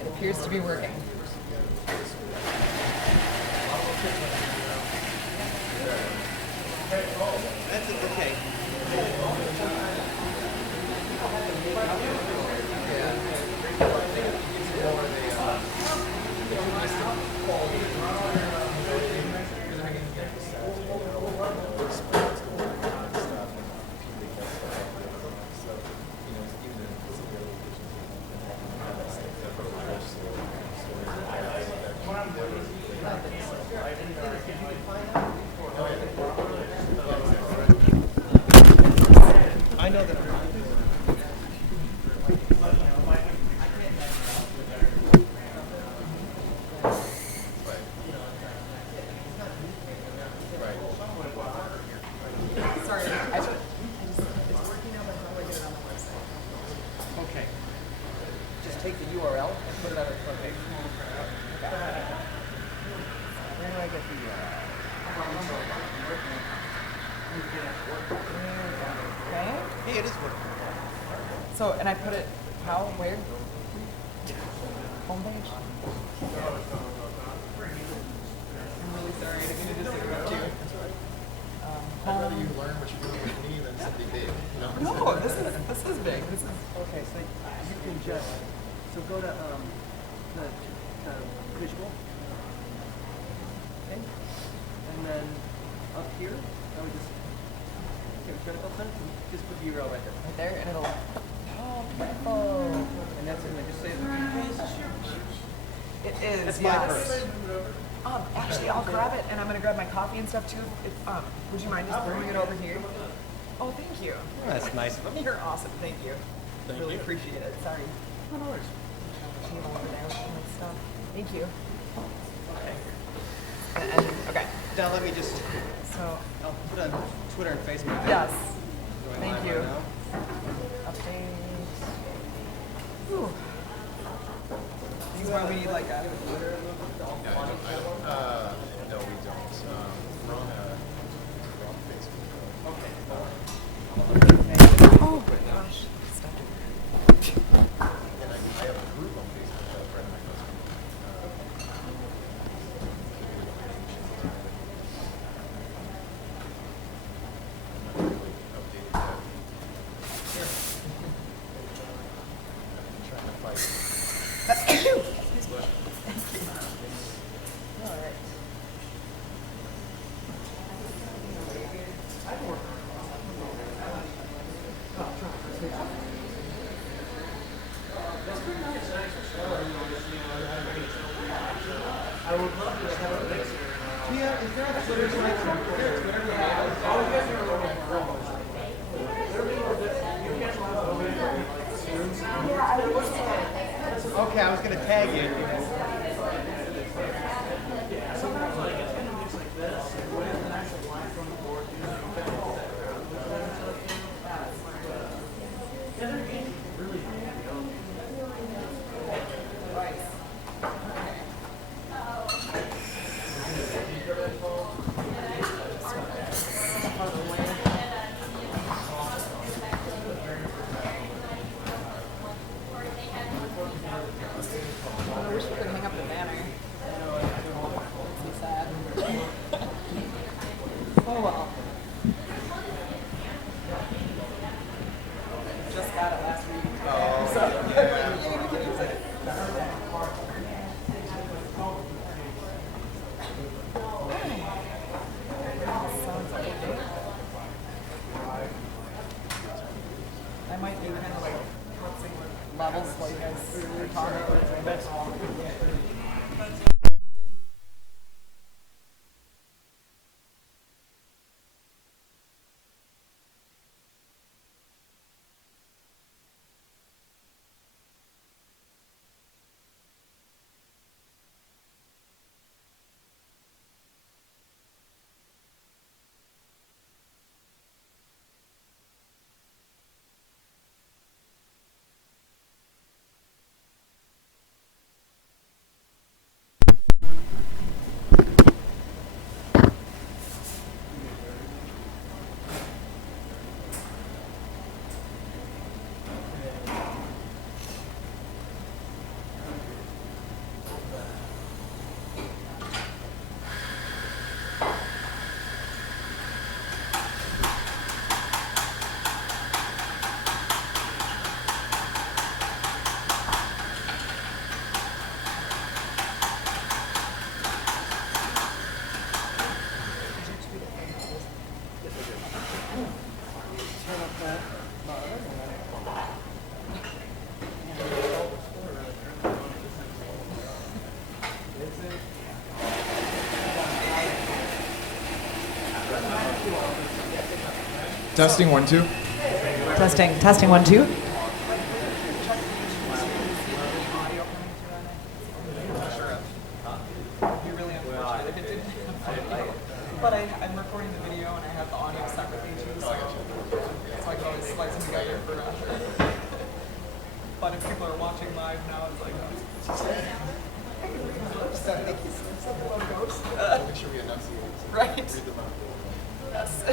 It appears to be working. That's okay. I know that I'm not. Sorry, it's working now, but how do I get it on the website? Okay. Just take the URL and put it on the front page. Where do I get the Okay. Hey, it is working. So, and I put it how? Where? Homepage? I'm really sorry. I didn't mean to just interrupt you. I'd rather you learn what you're doing with me than something big. You know? No, this is big. This is Okay, so you can just go to the visual. Okay. And then up here, I would just critical pen, just put the URL right there. right there, and it'll. Oh, beautiful. And that's it. And just say It is. that's yes. my purse. Actually, I'll grab it, and I'm gonna grab my coffee and stuff too. Would you mind just bringing it over here? Oh, thank you. That's nice of them. You're awesome. Thank you. Really appreciate it. Sorry. No worries. Table over there with my stuff. Thank you. Okay. And okay. Now let me just, So I'll put on Twitter and Facebook. yes. Going Thank live you. right now. Updates. Ooh. This is why we need like a. No, we don't. We're on Facebook. Oh gosh. Stop it. And I have a group on Facebook, a friend of mine goes I'm not really updated yet. I'm trying to fight. All right. Tia, is there a Twitter Okay, I was going to tag you. I wish we could hang up the banner. Makes me sad. Oh well. Just got it last week. So we can use it. Sounds like it. I might be kind of like flipping levels like as you're talking. Testing 1, 2. Testing 1, 2. But I'm recording the video and I have the audio separately too, so I can always slice them together for But if people are watching live now, it's like, Make sure we enunciate. right? Read them out. Yes.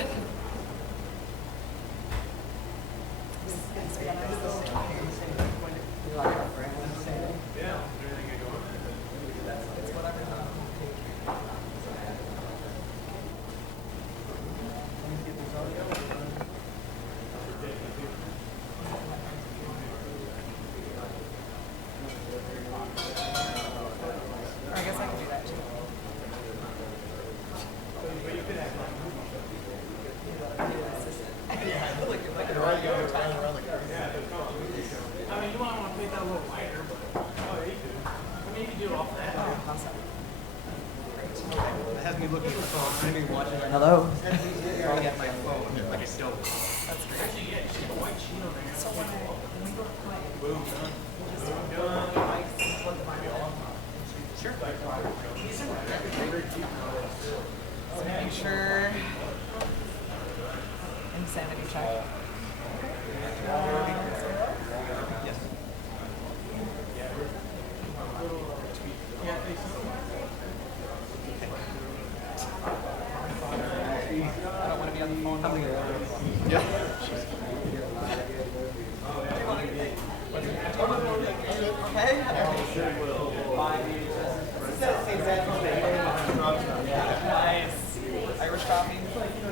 I guess I can do that too. It has me looking at the phone. Maybe watching it. Hello. Looking at my phone like a dope. That's great. So when we go to play, we'll just plug the vinyl in. Sure. So make sure. Insanity check. Yes. I don't want to be on the phone. Yeah. Okay? Nice. Irish coffee.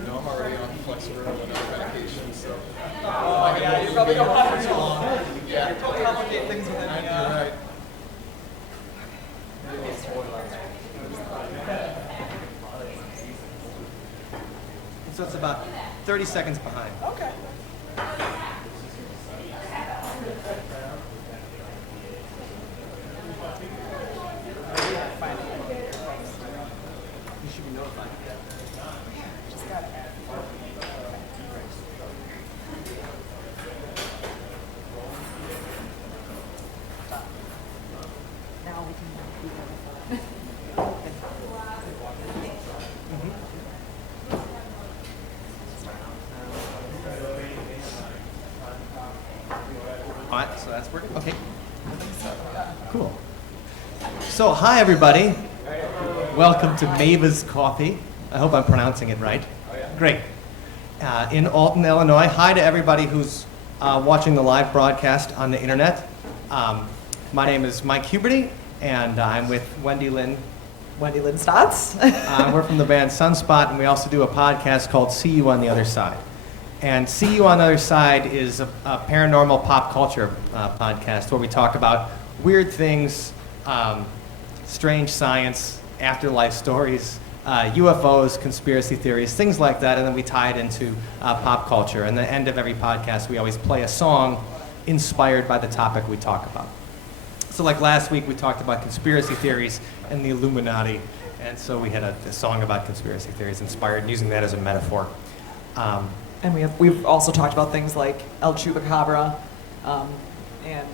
No, I'm already on Flexeril and other medications, so. Oh, yeah, you probably don't want to Too long. Yeah. complicate things with it. You're right. So it's about 30 seconds behind. Okay. You should be notified. Just got it. Now we can do All right, so that's working. Okay. Cool. So, hi everybody. Welcome to Mavis Coffee. I hope I'm pronouncing it right. Great. In Alton, Illinois. Hi to everybody who's watching the live broadcast on the internet. My name is Mike Huberty, and I'm with Wendy Lynn. Wendy Lynn Stotts. We're from the band Sunspot, and we also do a podcast called See You on the Other Side. And See You on the Other Side is a paranormal pop culture podcast where we talk about weird things, strange science, afterlife stories, UFOs, conspiracy theories, things like that, and then we tie it into pop culture. And at the end of every podcast, we always play a song inspired by the topic we talk about. So like last week, we talked about conspiracy theories and the Illuminati, and so we had a song about conspiracy theories inspired, using that as a metaphor. And we've also talked about things like El Chupacabra, and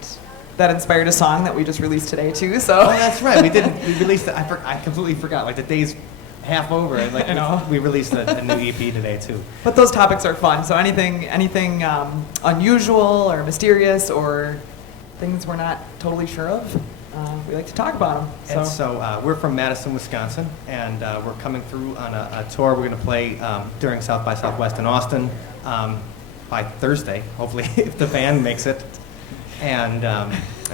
that inspired a song that we just released today too. So Oh, that's right. We released it. I completely forgot. Like the day's half over, and like I know. we released a new EP today too. But those topics are fun. So anything unusual or mysterious or things we're not totally sure of, we like to talk about them. And so we're from Madison, Wisconsin, and we're coming through on a tour. We're going to play during South by Southwest in Austin by Thursday, hopefully, if the band makes it. And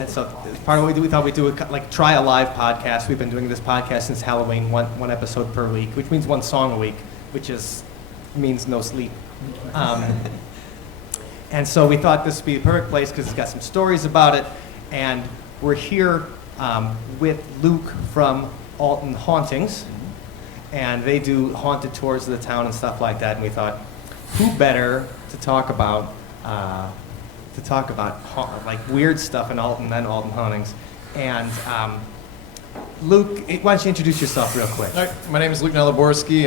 so as part of what we do, we thought we'd do try a live podcast. We've been doing this podcast since Halloween, one episode per week, which means one song a week, which means no sleep. And so we thought this would be a perfect place because it's got some stories about it. And we're here with Luke from Alton Hauntings. And they do haunted tours of the town and stuff like that. And we thought, who better to talk about like weird stuff in Alton than Alton Hauntings. And Luke, why don't you introduce yourself real quick? All right, my name is Luke Nelaborski.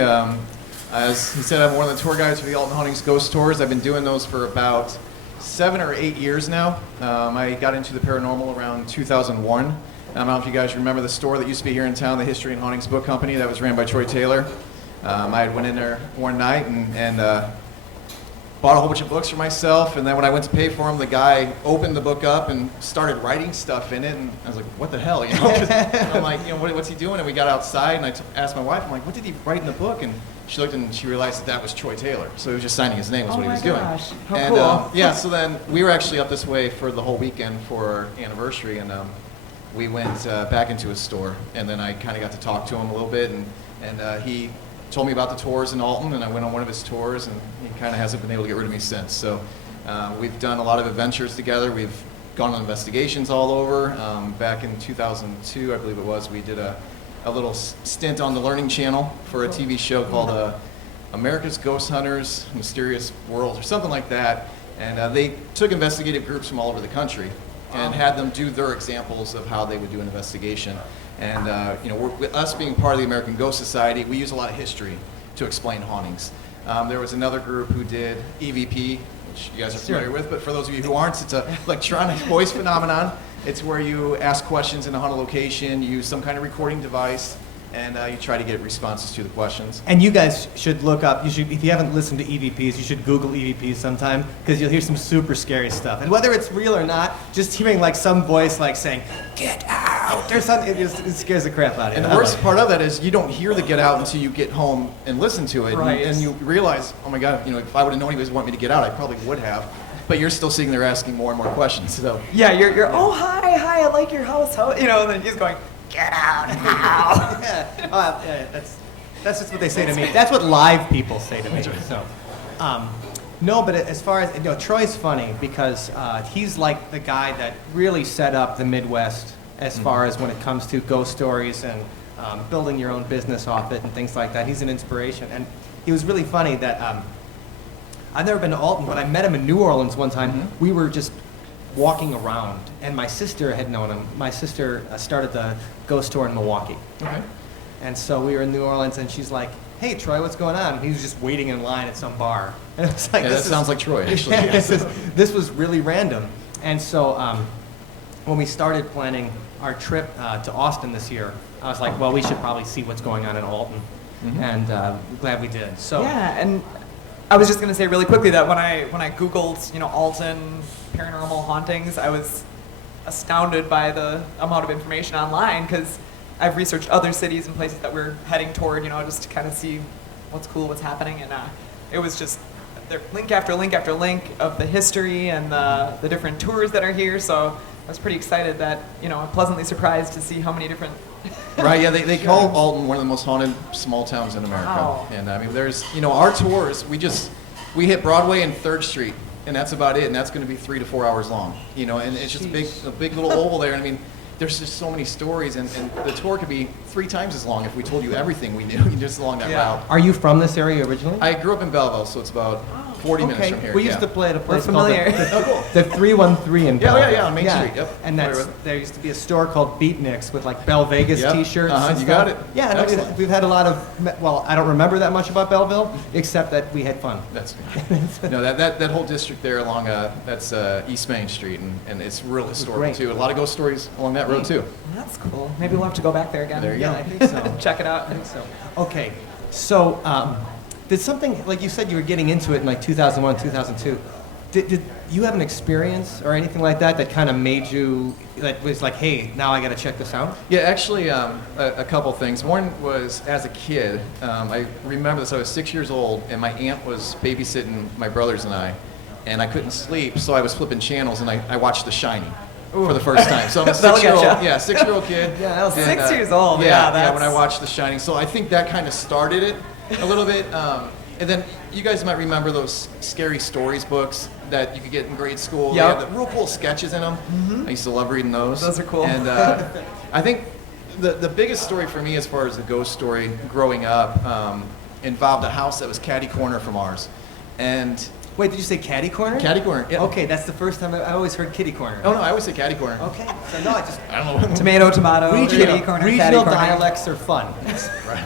As he said, I'm one of the tour guides for the Alton Hauntings Ghost Tours. I've been doing those for about 7 or 8 years now. I got into the paranormal around 2001. I don't know if you guys remember the store that used to be here in town, the History and Hauntings Book Company that was ran by Troy Taylor. I had went in there one night and bought a whole bunch of books for myself, and then when I went to pay for them, the guy opened the book up and started writing stuff in it, and I was like, what the hell, you know? 'Cause I'm like, you know, what's he doing? And we got outside, and I asked my wife, I'm like, what did he write in the book? And she looked and she realized that was Troy Taylor, so he was just signing his name was what he was doing. Gosh, how And cool. yeah, so then we were actually up this way for the whole weekend for our anniversary, and we went back into his store, and then I kind of got to talk to him a little bit, and he told me about the tours in Alton, and I went on one of his tours, and he kind of hasn't been able to get rid of me since. So we've done a lot of adventures together. We've gone on investigations all over. Back in 2002, I believe it was, we did a little stint on the Learning Channel for a TV show called America's Ghost Hunters, Mysterious World, or something like that. And they took investigative groups from all over the country and had them do their examples of how they would do an investigation. And you know, with us being part of the American Ghost Society, we use a lot of history to explain hauntings. There was another group who did EVP, which you guys are familiar with, but for those of you who aren't, it's an electronic voice phenomenon. It's where you ask questions in a haunted location, you use some kind of recording device, and you try to get responses to the questions. And you guys should look up, if you haven't listened to EVPs, you should Google EVPs sometime, because you'll hear some super scary stuff. And whether it's real or not, just hearing like some voice like saying, "Get out," or something, it scares the crap out of you. And the worst part of that is you don't hear the get out until you get home and listen to it. Right. And you realize, oh my God, you know, if I would have known he was wanting me to get out, I probably would have. But you're still sitting there asking more and more questions. So Yeah, you're oh hi, I like your house, you know, and then he's going, get out now. Yeah, that's just what they say to me. That's what live people say to me. So, no, but as far as, you know, Troy's funny because he's like the guy that really set up the Midwest as far as when it comes to ghost stories and building your own business off it and things like that. He's an inspiration, and he was really funny that I've never been to Alton, but I met him in New Orleans one time. We were just walking around, and my sister had known him. My sister started the ghost tour in Milwaukee. okay. And so we were in New Orleans, and she's like, "Hey, Troy, what's going on?" And he was just waiting in line at some bar. And it was like, Yeah, that sounds like Troy, actually. Yeah, this was really random. And so when we started planning our trip to Austin this year, I was like, well, we should probably see what's going on in Alton. And glad we did. So Yeah, and I was just going to say really quickly that when I Googled, you know, Alton paranormal hauntings, I was astounded by the amount of information online because I've researched other cities and places that we're heading toward, you know, just to kind of see what's cool, what's happening, and it was just there, link after link after link of the history and the different tours that are here. So I was pretty excited that, you know, I'm pleasantly surprised to see how many different. Right, yeah, they call Alton one of the most haunted small towns in America. Wow. And I mean, there's, you know, our tours, we hit Broadway and 3rd Street, and that's about it, and that's going to be 3 to 4 hours long, you know, and it's just a big little oval there, and I mean, there's just so many stories, and the tour could be 3 times as long if we told you everything we knew just along that Yeah. route. are you from this area originally? I grew up in Belleville, so it's about 40 minutes from here. We used yeah. to play at a place We're called familiar. the 313 in Yeah, Belleville. yeah, on Main Street, yep. And Familiar there used to be a store called Beatniks with like Bell Vegas Yep. T-shirts. And You stuff. got it. Yeah, and Excellent. we've had a lot of. Well, I don't remember that much about Belleville, except that we had fun. That's no that whole district there along that's East Main Street, and it's real historical great. too. A lot of ghost stories along that road too. That's cool. Maybe we'll have to go back there again. There you Yeah, go. I think so. Check it out. I think so. Okay, so did something like you said you were getting into it in like 2001, 2002? Did you have an experience or anything like that kind of made you that was like, hey, now I got to check this out? Yeah, actually, a couple things. One was as a kid, I remember this. I was 6 years old, and my aunt was babysitting my brothers and I couldn't sleep, so I was flipping channels, and I watched The Shining for the first time. So I'm a That'll get 6-year-old, ya. 6-year-old kid. Yeah, that was and, 6 years old. Yeah, Yeah, when I that's- watched The Shining. So I think that kind of started it a little bit. And then you guys might remember those scary stories books that you could get in grade school. They Yep. had the real cool sketches in them. I used to love reading those. Those are cool. And I think the biggest story for me as far as the ghost story growing up involved a house that was catty corner from ours. And Wait, did you say Caddy Corner? catty corner, yeah. Okay, that's the first time I always heard Kitty Corner. Oh no, I always say catty corner. Okay, so no, I don't know. Tomato, regional, kitty corner, catty regional corner. dialects are fun. Right.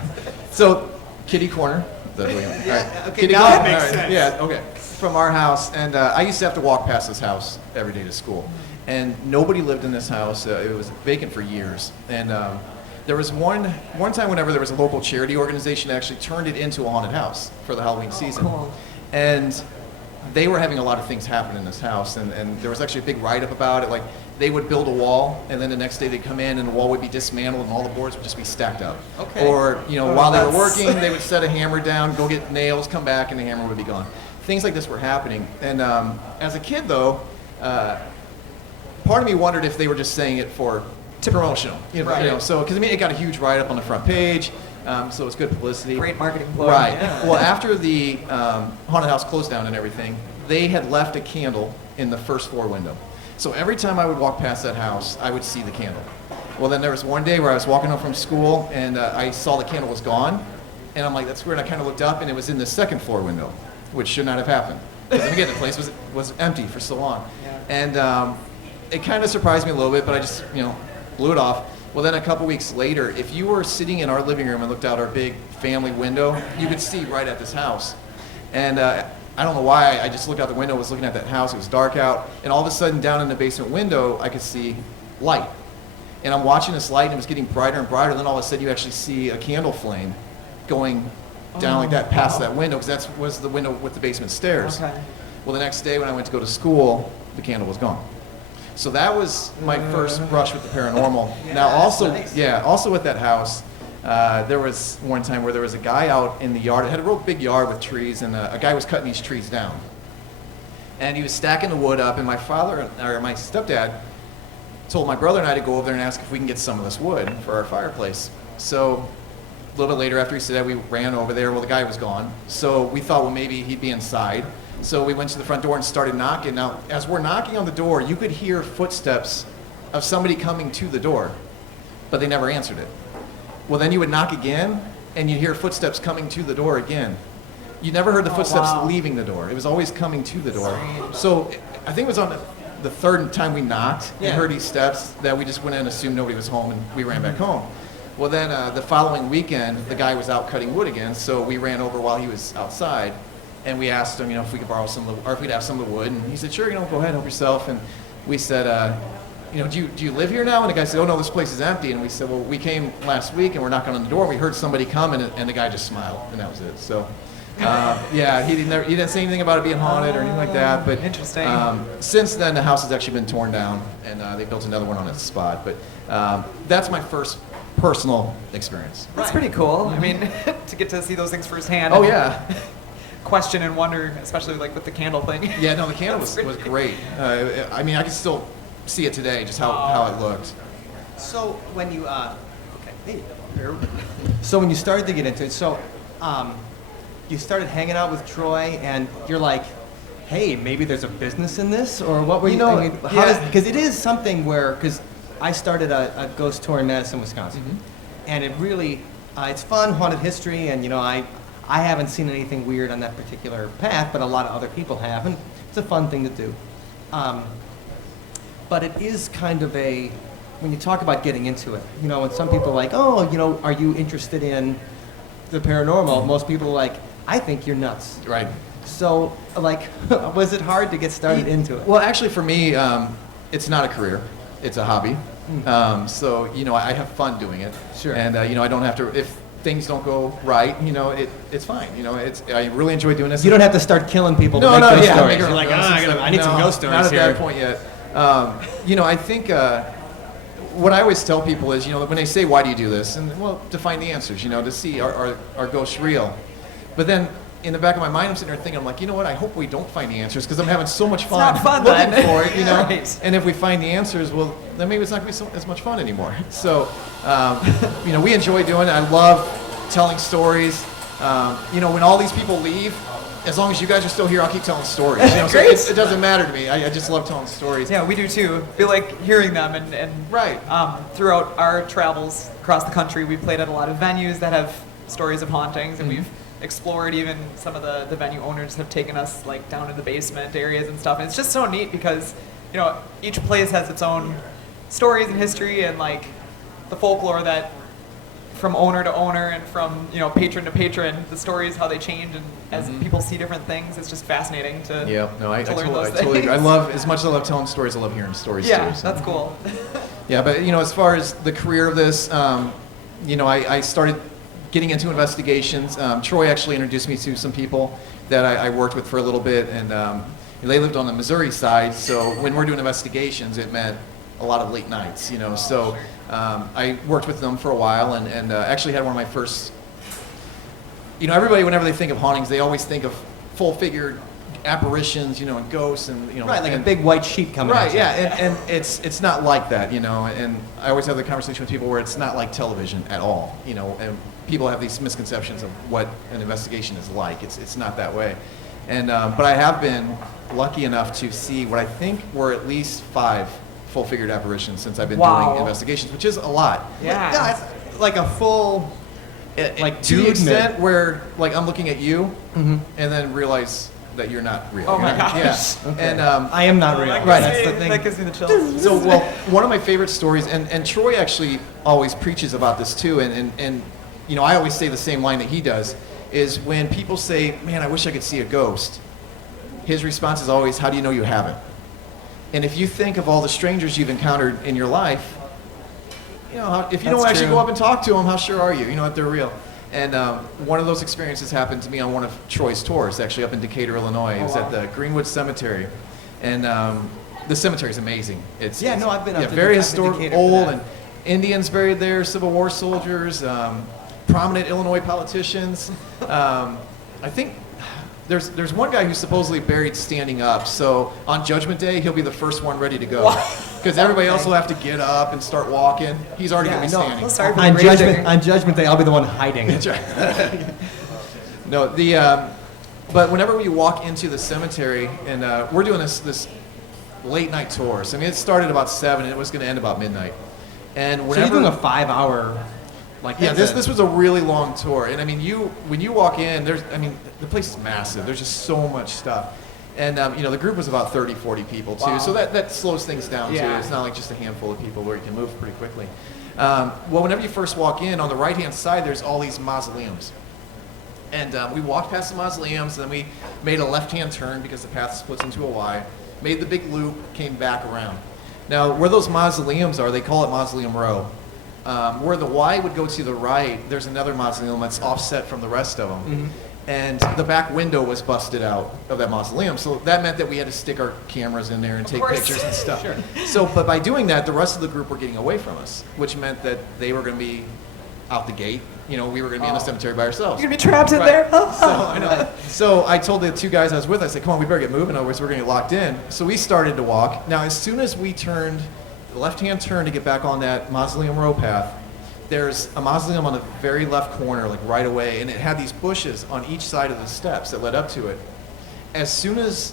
So kitty corner. the who you are. Yeah, okay, Can you now go? it makes All right, sense. Yeah, okay. From our house, and I used to have to walk past this house every day to school, and nobody lived in this house. It was vacant for years, and there was one time whenever there was a local charity organization that actually turned it into a haunted house for the Halloween season, cool. and they were having a lot of things happen in this house, and there was actually a big write-up about it. Like, they would build a wall, and then the next day they'd come in, and the wall would be dismantled, and all the boards would just be stacked up. Okay. Or, while they were that's- working, they would set a hammer down, go get nails, come back, and the hammer would be gone. Things like this were happening. And as a kid, though, part of me wondered if they were just saying it for promotional. Right. So, because, it got a huge write-up on the front page, so it was good publicity. Great marketing ploy. Right. Yeah. Well, after the haunted house closed down and everything, they had left a candle in the first floor window. So every time I would walk past that house, I would see the candle. Well, then there was one day where I was walking home from school, and I saw the candle was gone, and I'm like, that's weird. I kind of looked up, and it was in the second floor window, which should not have happened. Because again, the place was empty for so long. Yeah. And it kind of surprised me a little bit, but I just, blew it off. Well, then a couple weeks later, if you were sitting in our living room and looked out our big family window, you could see right at this house. And I don't know why, I just looked out the window, was looking at that house, it was dark out, and all of a sudden down in the basement window, I could see light. And I'm watching this light, and it was getting brighter and brighter, and then all of a sudden you actually see a candle flame going down like that past that window, because that was the window with the basement stairs. Okay. Well, the next day when I went to go to school, the candle was gone. So that was my first brush with the paranormal. Now also, also with that house, there was one time where there was a guy out in the yard. It had a real big yard with trees, and a guy was cutting these trees down. And he was stacking the wood up, and my stepdad told my brother and I to go over there and ask if we can get some of this wood for our fireplace. So a little bit later after he said that, we ran over there. Well, the guy was gone. So we thought, well, maybe he'd be inside. So we went to the front door and started knocking. Now, as we're knocking on the door, you could hear footsteps of somebody coming to the door, but they never answered it. Well, then you would knock again, and you'd hear footsteps coming to the door again. You never heard the footsteps leaving the door. It was always coming to the door. So I think it was on the third time we knocked and heard these steps that we just went in and assumed nobody was home, and we ran back home. Well, then the following weekend, the guy was out cutting wood again, so we ran over while he was outside, and we asked him, if we could borrow some of the, or if we'd have some of the wood, and he said, sure, go ahead, help yourself. And we said, do you live here now? And the guy said, oh no, this place is empty. And we said, well, we came last week and we're knocking on the door. And we heard somebody come, and the guy just smiled, and that was it. So, he didn't say anything about it being haunted or anything like that. But Interesting. Since then, the house has actually been torn down, and they built another one on its spot. But that's my first personal experience. That's pretty cool. I mean, to get to see those things firsthand. Oh and yeah. Question and wonder, especially like with the candle thing. Yeah, no, the candle was great. I can still see it today, just how it looked. So when you so when you started to get into it, you started hanging out with Troy, and you're like, hey, maybe there's a business in this, or what were you? Because it is something where, because I started a ghost tour in Madison, Wisconsin, and it really it's fun, haunted history, and I haven't seen anything weird on that particular path, but a lot of other people have, and it's a fun thing to do. But it is kind of when you talk about getting into it, when some people are like, oh, are you interested in the paranormal? Most people are like, I think you're nuts. Right. So, was it hard to get started into it? Well, actually, for me, it's not a career; it's a hobby. So, I have fun doing it. Sure. And I don't have to. If things don't go right, it's fine. I really enjoy doing this. You don't have to start killing people to No, make no, ghost yeah, stories. make You're like, I need some ghost stories not at here. that point yet. I think what I always tell people is, when they say, why do you do this? And, well, to find the answers, to see, are ghosts real? But then, in the back of my mind, I'm sitting there thinking, I'm like, what, I hope we don't find the answers, because I'm having so much fun, not fun looking then. for it, Right. And if we find the answers, well, then maybe it's not going to be as much fun anymore. So, we enjoy doing it. I love telling stories. When all these people leave, as long as you guys are still here, I'll keep telling stories. So it doesn't matter to me. I just love telling stories. Yeah, we do too. We like hearing them, and Right. Throughout our travels across the country, we've played at a lot of venues that have stories of hauntings, and we've explored. Even some of the venue owners have taken us like down in the basement areas and stuff. And it's just so neat because each place has its own stories and history and like the folklore that from owner to owner and from patron to patron, the stories, how they change, and as people see different things, it's just fascinating to I to learn totally, those I totally agree. I things. love, as much as I love telling stories, I love hearing stories Yeah, too. So. that's cool. Yeah, but as far as the career of this, I started getting into investigations. Troy actually introduced me to some people that I worked with for a little bit, and they lived on the Missouri side. So when we're doing investigations, it meant a lot of late nights. So I worked with them for a while, and actually had one of my first. Everybody, whenever they think of hauntings, they always think of full-figured apparitions, and ghosts, and Right, like a big white sheep coming Right, at you. yeah, and it's not like that, and I always have the conversation with people where it's not like television at all, and people have these misconceptions of what an investigation is like. It's not that way, and but I have been lucky enough to see what I think were at least 5 full-figured apparitions since I've been Wow. doing investigations, which is a lot. Yeah. It's like a full, like To the dude extent where like I'm looking at you Mhm. and then realize that you're not real. Oh my You're not- gosh. Yeah, Okay. and I am not real. That Right, gives That's me- the thing. That gives me the chills. So, well, one of my favorite stories, and Troy actually always preaches about this too, and I always say the same line that he does, is when people say, man, I wish I could see a ghost, his response is always, how do you know you haven't? And if you think of all the strangers you've encountered in your life, if you That's don't actually true. go up and talk to them, how sure are you, that they're real? And one of those experiences happened to me on one of Troy's tours, actually up in Decatur, Illinois. It was at the Greenwood Cemetery, and the cemetery is amazing. Yeah, no, I've been up to very Decatur historic, for old, that. and Indians buried there, Civil War soldiers, prominent Illinois politicians. I think there's one guy who's supposedly buried standing up. So on Judgment Day, he'll be the first one ready to go, because everybody else will have to get up and start walking. He's already gonna be no, standing. Sorry for On the judgment, raging. on Judgment Day, I'll be the one hiding. That's right. No, but whenever we walk into the cemetery, and we're doing this late night tour. So, I mean, it started about 7, and it was going to end about midnight. And So you're whenever doing a 5-hour, like yeah, that's this was a really long tour, and I mean, when you walk in, the place is massive. There's just so much stuff, and the group was about 30, 40 people too, Wow. so that slows things down too. Yeah. It's not like just a handful of people where you can move pretty quickly. Well, whenever you first walk in, on the right-hand side, there's all these mausoleums, and we walked past the mausoleums, and then we made a left-hand turn because the path splits into a Y, made the big loop, came back around. Now, where those mausoleums are, they call it Mausoleum Row. Where the Y would go to the right, there's another mausoleum that's offset from the rest of them. Mm-hmm. And the back window was busted out of that mausoleum. So that meant that we had to stick our cameras in there and take course. pictures and stuff. But by doing that, the rest of the group were getting away from us, which meant that they were going to be out the gate. We were going to be in the cemetery by ourselves. You're gonna be trapped in Right. there. So I know. So I told the 2 guys I was with, I said, come on, we better get moving, otherwise we're going to get locked in. So we started to walk. Now, as soon as we turned the left-hand turn to get back on that Mausoleum Row path, there's a mausoleum on the very left corner, like right away, and it had these bushes on each side of the steps that led up to it. As soon as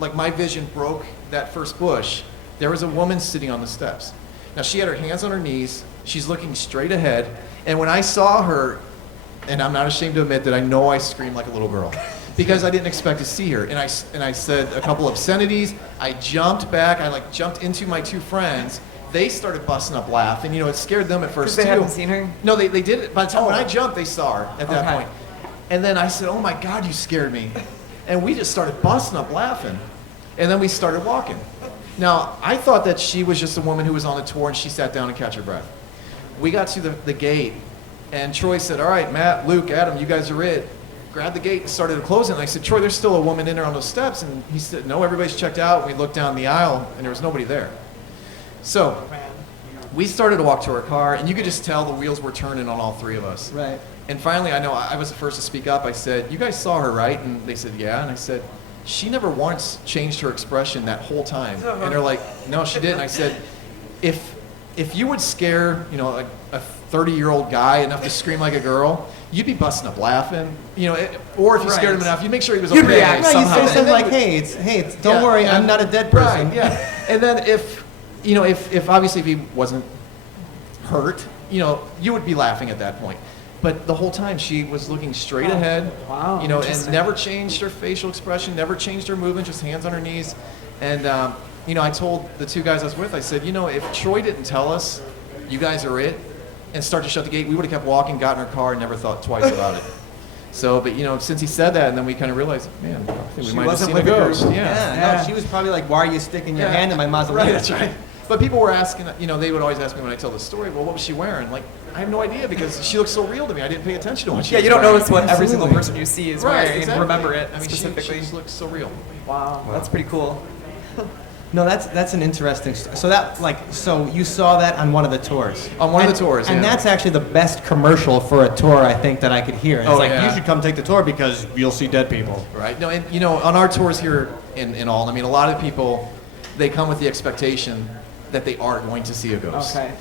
like my vision broke that first bush, there was a woman sitting on the steps. Now she had her hands on her knees, she's looking straight ahead, and when I saw her, and I'm not ashamed to admit that I know I screamed like a little girl, because I didn't expect to see her. And I said a couple obscenities, I jumped back, I like jumped into my 2 friends. They started busting up laughing. It scared them at first Because they too. hadn't seen her? No, they did it. By the time when I jumped, they saw her at that Okay. point. And then I said, oh my God, you scared me. And we just started busting up laughing. And then we started walking. Now, I thought that she was just a woman who was on the tour and she sat down to catch her breath. We got to the gate, and Troy said, all right, Matt, Luke, Adam, you guys are it. Grabbed the gate and started to close it. And I said, Troy, there's still a woman in there on those steps. And he said, no, everybody's checked out. And we looked down the aisle, and there was nobody there. So we started to walk to our car, and you could just tell the wheels were turning on all 3 of us. Right. And finally, I know I was the first to speak up. I said, you guys saw her, right? And they said, yeah. And I said, she never once changed her expression that whole time. And they're like, no, she didn't. I said, if you would scare, a 30-year-old guy enough to scream like a girl, you'd be busting up laughing, or if you scared him Right. enough, you'd make sure he was You'd okay react Right, you somehow. say And something then like, we- don't Yeah, worry, yeah. I'm not a dead person. Right, yeah. And then if obviously if he wasn't hurt, you would be laughing at that point. But the whole time she was looking straight ahead, Wow, and interesting. never changed her facial expression, never changed her movement, just hands on her knees. And I told the 2 guys I was with, I said, if Troy didn't tell us, you guys are it, and start to shut the gate, we would have kept walking, got in our car, and never thought twice about it. So, but since he said that, and then we kind of realized, man, I think we She might have wasn't seen a with the group. ghost. Yeah, no, she was probably like, why are you sticking your hand in my mausoleum? Right, that's right. But people were asking, they would always ask me when I tell the story, well, what was she wearing? Like, I have no idea because she looks so real to me. I didn't pay attention to what she was You don't wearing. notice what every single Absolutely. person you see is Right, wearing exactly. and remember it I mean, specifically. she just looks so real. Wow, that's pretty cool. No, that's an interesting. So you saw that on one of the tours. On one of the tours, and yeah. that's actually the best commercial for a tour I think that I could hear. It's Oh, like yeah. you should come take the tour because you'll see dead people. Right. No, and on our tours here in Alton, I mean, a lot of people, they come with the expectation that they are going to see a ghost. Okay.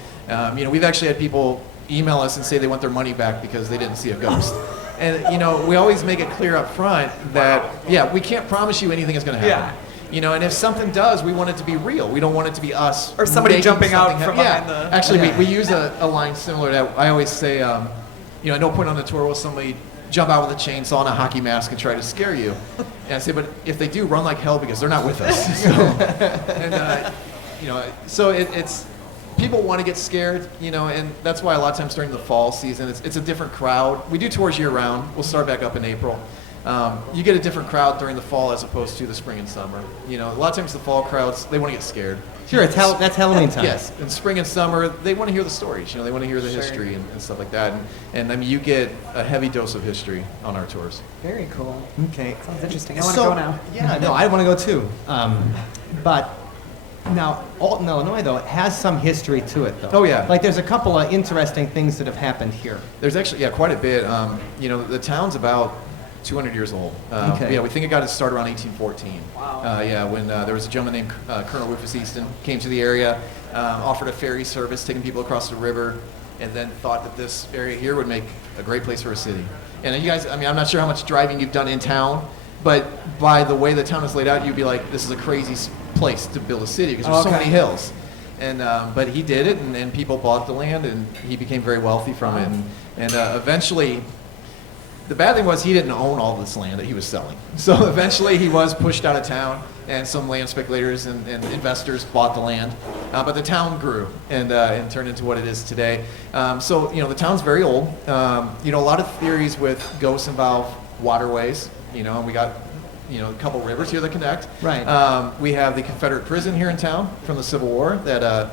We've actually had people email us and say they want their money back because they didn't see a ghost. And we always make it clear up front that we can't promise you anything is going to happen. And if something does, we want it to be real. We don't want it to be us Or somebody making jumping out something from happen. behind the. Actually, we use a line similar to that. I always say, at no point on the tour will somebody jump out with a chainsaw and a hockey mask and try to scare you. And I say, but if they do, run like hell because they're not with us. So it's people want to get scared, and that's why a lot of times during the fall season, it's a different crowd. We do tours year round. We'll start back up in April. You get a different crowd during the fall as opposed to the spring and summer. A lot of times the fall crowds, they want to get scared. Sure, that's Halloween time. Yes, in spring and summer, they want to hear the stories. They want to hear the history and stuff like that. And I mean, you get a heavy dose of history on our tours. Very cool. Okay. Sounds interesting. I want to go now. Yeah, no, I want to go too. But now, Alton, Illinois, though, it has some history to it, though. Oh, yeah. Like, there's a couple of interesting things that have happened here. There's actually, quite a bit. The town's about 200 years old. Okay. We think it got its start around 1814. Wow. When there was a gentleman named Colonel Rufus Easton came to the area, offered a ferry service, taking people across the river, and then thought that this area here would make a great place for a city. And you guys, I'm not sure how much driving you've done in town, but by the way the town is laid out, you'd be like, this is a crazy place to build a city because there's so many hills. And but he did it, and people bought the land, and he became very wealthy from it. And eventually, the bad thing was he didn't own all this land that he was selling. So eventually he was pushed out of town, and some land speculators and investors bought the land. But the town grew and turned into what it is today. The town's very old. A lot of theories with ghosts involve waterways. And we got a couple rivers here that connect. Right. We have the Confederate prison here in town from the Civil War that,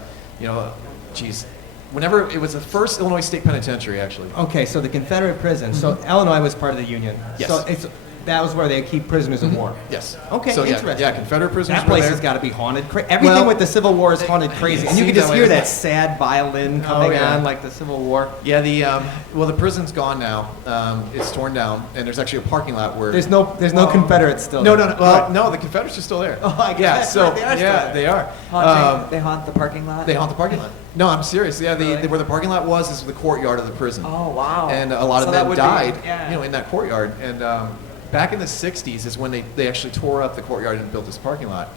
whenever it was the first Illinois State Penitentiary, actually. Okay, so the Confederate prison. So Illinois was part of the Union. Yes. So that was where they keep prisoners of war. Yes. Okay, so, interesting. Yeah, Confederate prisoners That were place there. has got to be haunted. Everything Well, with the Civil War is haunted crazy. it And you can seems just that way, hear doesn't that it? sad violin coming yeah. on like the Civil War. Yeah, the prison's gone now. It's torn down, and there's actually a parking lot where There's no Confederates still no, there. no, no. Well, no, the Confederates are still there. Oh, I guess yeah, that's so right, they are still there. they are. They haunt the parking lot. They haunt the parking lot. No, I'm serious. Yeah, Really? where the parking lot was is the courtyard of the prison. Oh wow. And a lot So of that them would be- died, yeah. in that courtyard. And back in the 60s is when they actually tore up the courtyard and built this parking lot.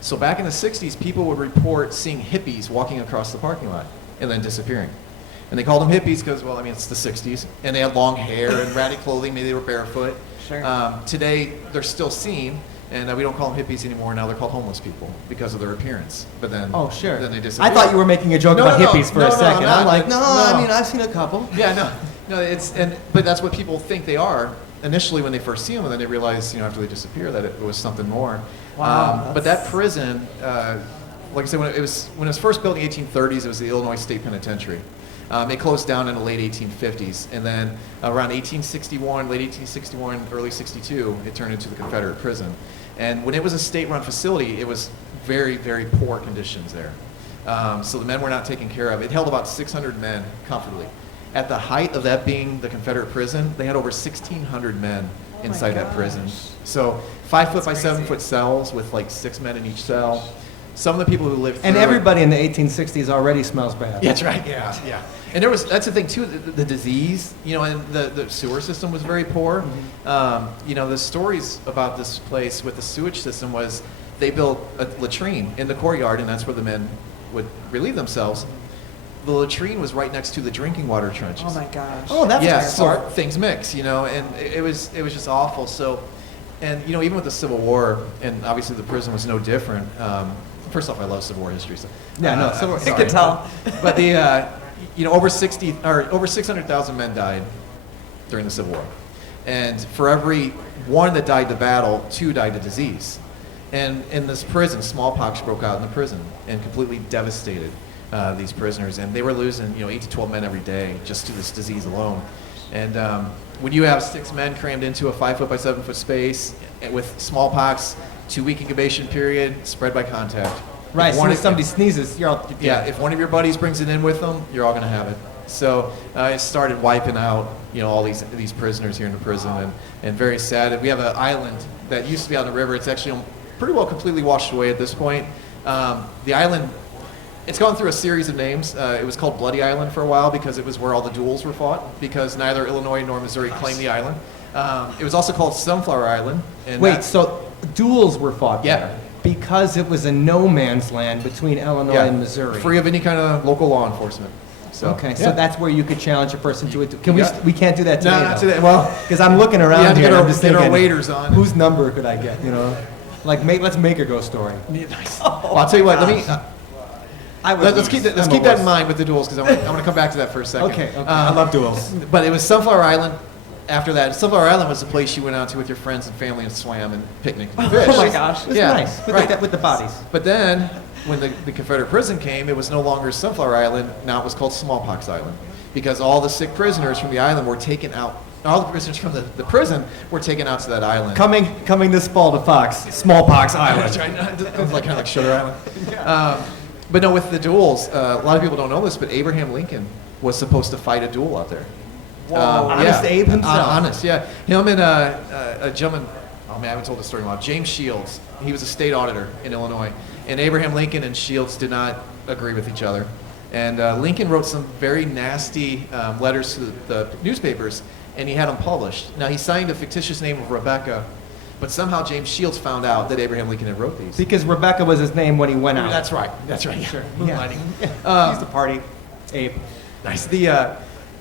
So back in the 60s, people would report seeing hippies walking across the parking lot and then disappearing. And they called them hippies because, it's the 60s. And they had long hair and ratty clothing. Maybe they were barefoot. Sure. Today, they're still seen. And we don't call them hippies anymore. Now they're called homeless people because of their appearance. But then, Oh, sure. Then they disappear. I thought you were making a joke No, about no, no. hippies for No, a no, second. I'm I'm like, not. No. I've seen a couple. Yeah, no, but that's what people think they are initially when they first see them, and then they realize, after they disappear, that it was something more. Wow, But that prison, like I said, when it was first built in the 1830s, it was the Illinois State Penitentiary. It closed down in the late 1850s, and then around late 1861, early 62, it turned into the Confederate prison. And when it was a state-run facility, it was very, very poor conditions there. So the men were not taken care of. It held about 600 men comfortably. At the height of that being the Confederate prison, they had over 1,600 men inside that prison. So 5 foot by 7 foot cells with like 6 men in each cell. Some of the people who lived And through it- everybody in the 1860s already smells bad. Yeah, that's right. Yeah. And that's the thing too. The disease, and the sewer system was very poor. The stories about this place with the sewage system was they built a latrine in the courtyard, and that's where the men would relieve themselves. The latrine was right next to the drinking water trenches. Oh my gosh. Oh, that's yeah, terrible. so things mix, and it was just awful. So, and even with the Civil War, and obviously the prison was no different. First off, I love Civil War history. So, Yeah, no, Civil War- You can tell. But over 600,000 men died during the Civil War, and for every one that died to battle, 2 died to disease. And in this prison, smallpox broke out in the prison and completely devastated these prisoners. And they were losing, 8 to 12 men every day just to this disease alone. And when you have 6 men crammed into a 5 foot by 7 foot space with smallpox, 2-week incubation period, spread by contact. Right. If As soon as somebody sneezes, you're all. yeah, if one of your buddies brings it in with them, you're all going to have it. So it started wiping out, all these prisoners here in the prison, and very sad. We have an island that used to be on the river. It's actually pretty well completely washed away at this point. The island, it's gone through a series of names. It was called Bloody Island for a while because it was where all the duels were fought, because neither Illinois nor Missouri claimed the island. It was also called Sunflower Island. And Wait, so duels were fought Yeah. there because it was a no man's land between Illinois and Missouri. free of any kind of local law enforcement. So, Okay, so yeah. that's where you could challenge a person to it. Can Yeah. we can't do that today. No, not though. today. Well, Because I'm looking we around have to here get and our, I'm just get thinking, our waiters on. whose number could I get? Like let's make a ghost story. Nice. Well, I'll tell you what. Let me. Let's keep that in mind with the duels, because I want to come back to that for a second. Okay, I love duels. But it was Sunflower Island. After that, Sunflower Island was the place you went out to with your friends and family and swam and picnicked and fished. Oh my gosh. It's Yeah, nice right. with the bodies. But then, when the Confederate prison came, it was no longer Sunflower Island. Now it was called Smallpox Island, because all the sick prisoners from the island were taken out. All the prisoners from the prison were taken out to that island. Coming this fall to Fox, Smallpox That's Island. right. It was like kind of like Sugar Island. But no, with the duels, a lot of people don't know this, but Abraham Lincoln was supposed to fight a duel out there. Honest Abe himself. Honest, yeah. Him and a gentleman, oh man, I haven't told this story in a while, James Shields. He was a state auditor in Illinois. And Abraham Lincoln and Shields did not agree with each other. And Lincoln wrote some very nasty letters to the newspapers, and he had them published. Now, he signed a fictitious name of Rebecca, but somehow James Shields found out that Abraham Lincoln had wrote these. Because Rebecca was his name when he went out. That's right. Yeah. Sure. Moonlighting. He used to party. Abe. Nice.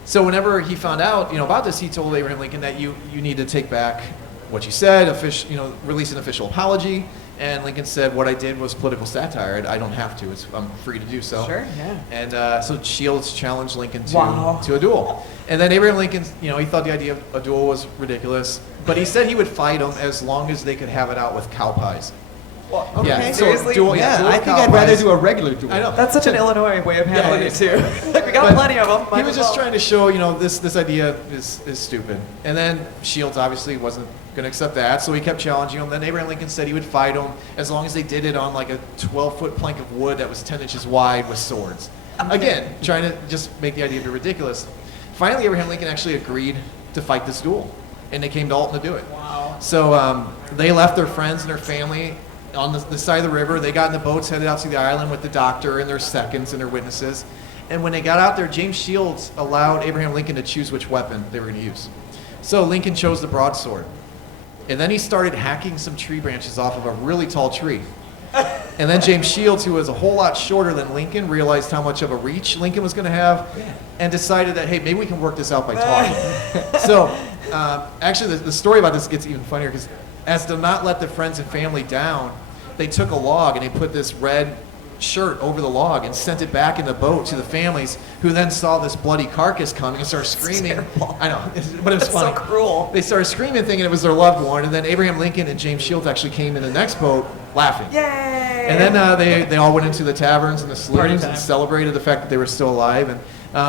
So whenever he found out, about this, he told Abraham Lincoln that you need to take back what you said, release an official apology. And Lincoln said, what I did was political satire. I don't have to. I'm free to do so. Sure, yeah. And so Shields challenged Lincoln Wow. to a duel. And then Abraham Lincoln, he thought the idea of a duel was ridiculous. But he said he would fight him as long as they could have it out with cow pies. Okay. Yeah, so Seriously? duel, Yeah, duel I with think cow I'd rather pies. do a regular duel. I know. That's such an Illinois way of handling Yeah, it too. Like we got But plenty of them. He was just trying to show, this idea is stupid. And then Shields obviously wasn't going to accept that, so he kept challenging him. Then Abraham Lincoln said he would fight him as long as they did it on like a 12-foot plank of wood that was 10 inches wide with swords. Again, trying to just make the idea be ridiculous. Finally, Abraham Lincoln actually agreed to fight this duel, and they came to Alton to do it. Wow. So they left their friends and their family on the side of the river. They got in the boats, headed out to the island with the doctor and their seconds and their witnesses. And when they got out there, James Shields allowed Abraham Lincoln to choose which weapon they were going to use. So Lincoln chose the broadsword. And then he started hacking some tree branches off of a really tall tree. And then James Shields, who was a whole lot shorter than Lincoln, realized how much of a reach Lincoln was going to have and decided that, hey, maybe we can work this out by talking. So actually, the story about this gets even funnier, because as to not let the friends and family down, they took a log and they put this red shirt over the log and sent it back in the boat to the families, who then saw this bloody carcass coming and started screaming. terrible. I know, but it was That's funny. so cruel. They started screaming, thinking it was their loved one, and then Abraham Lincoln and James Shields actually came in the next boat laughing. Yay! And then they all went into the taverns and the Party saloons time. and celebrated the fact that they were still alive. And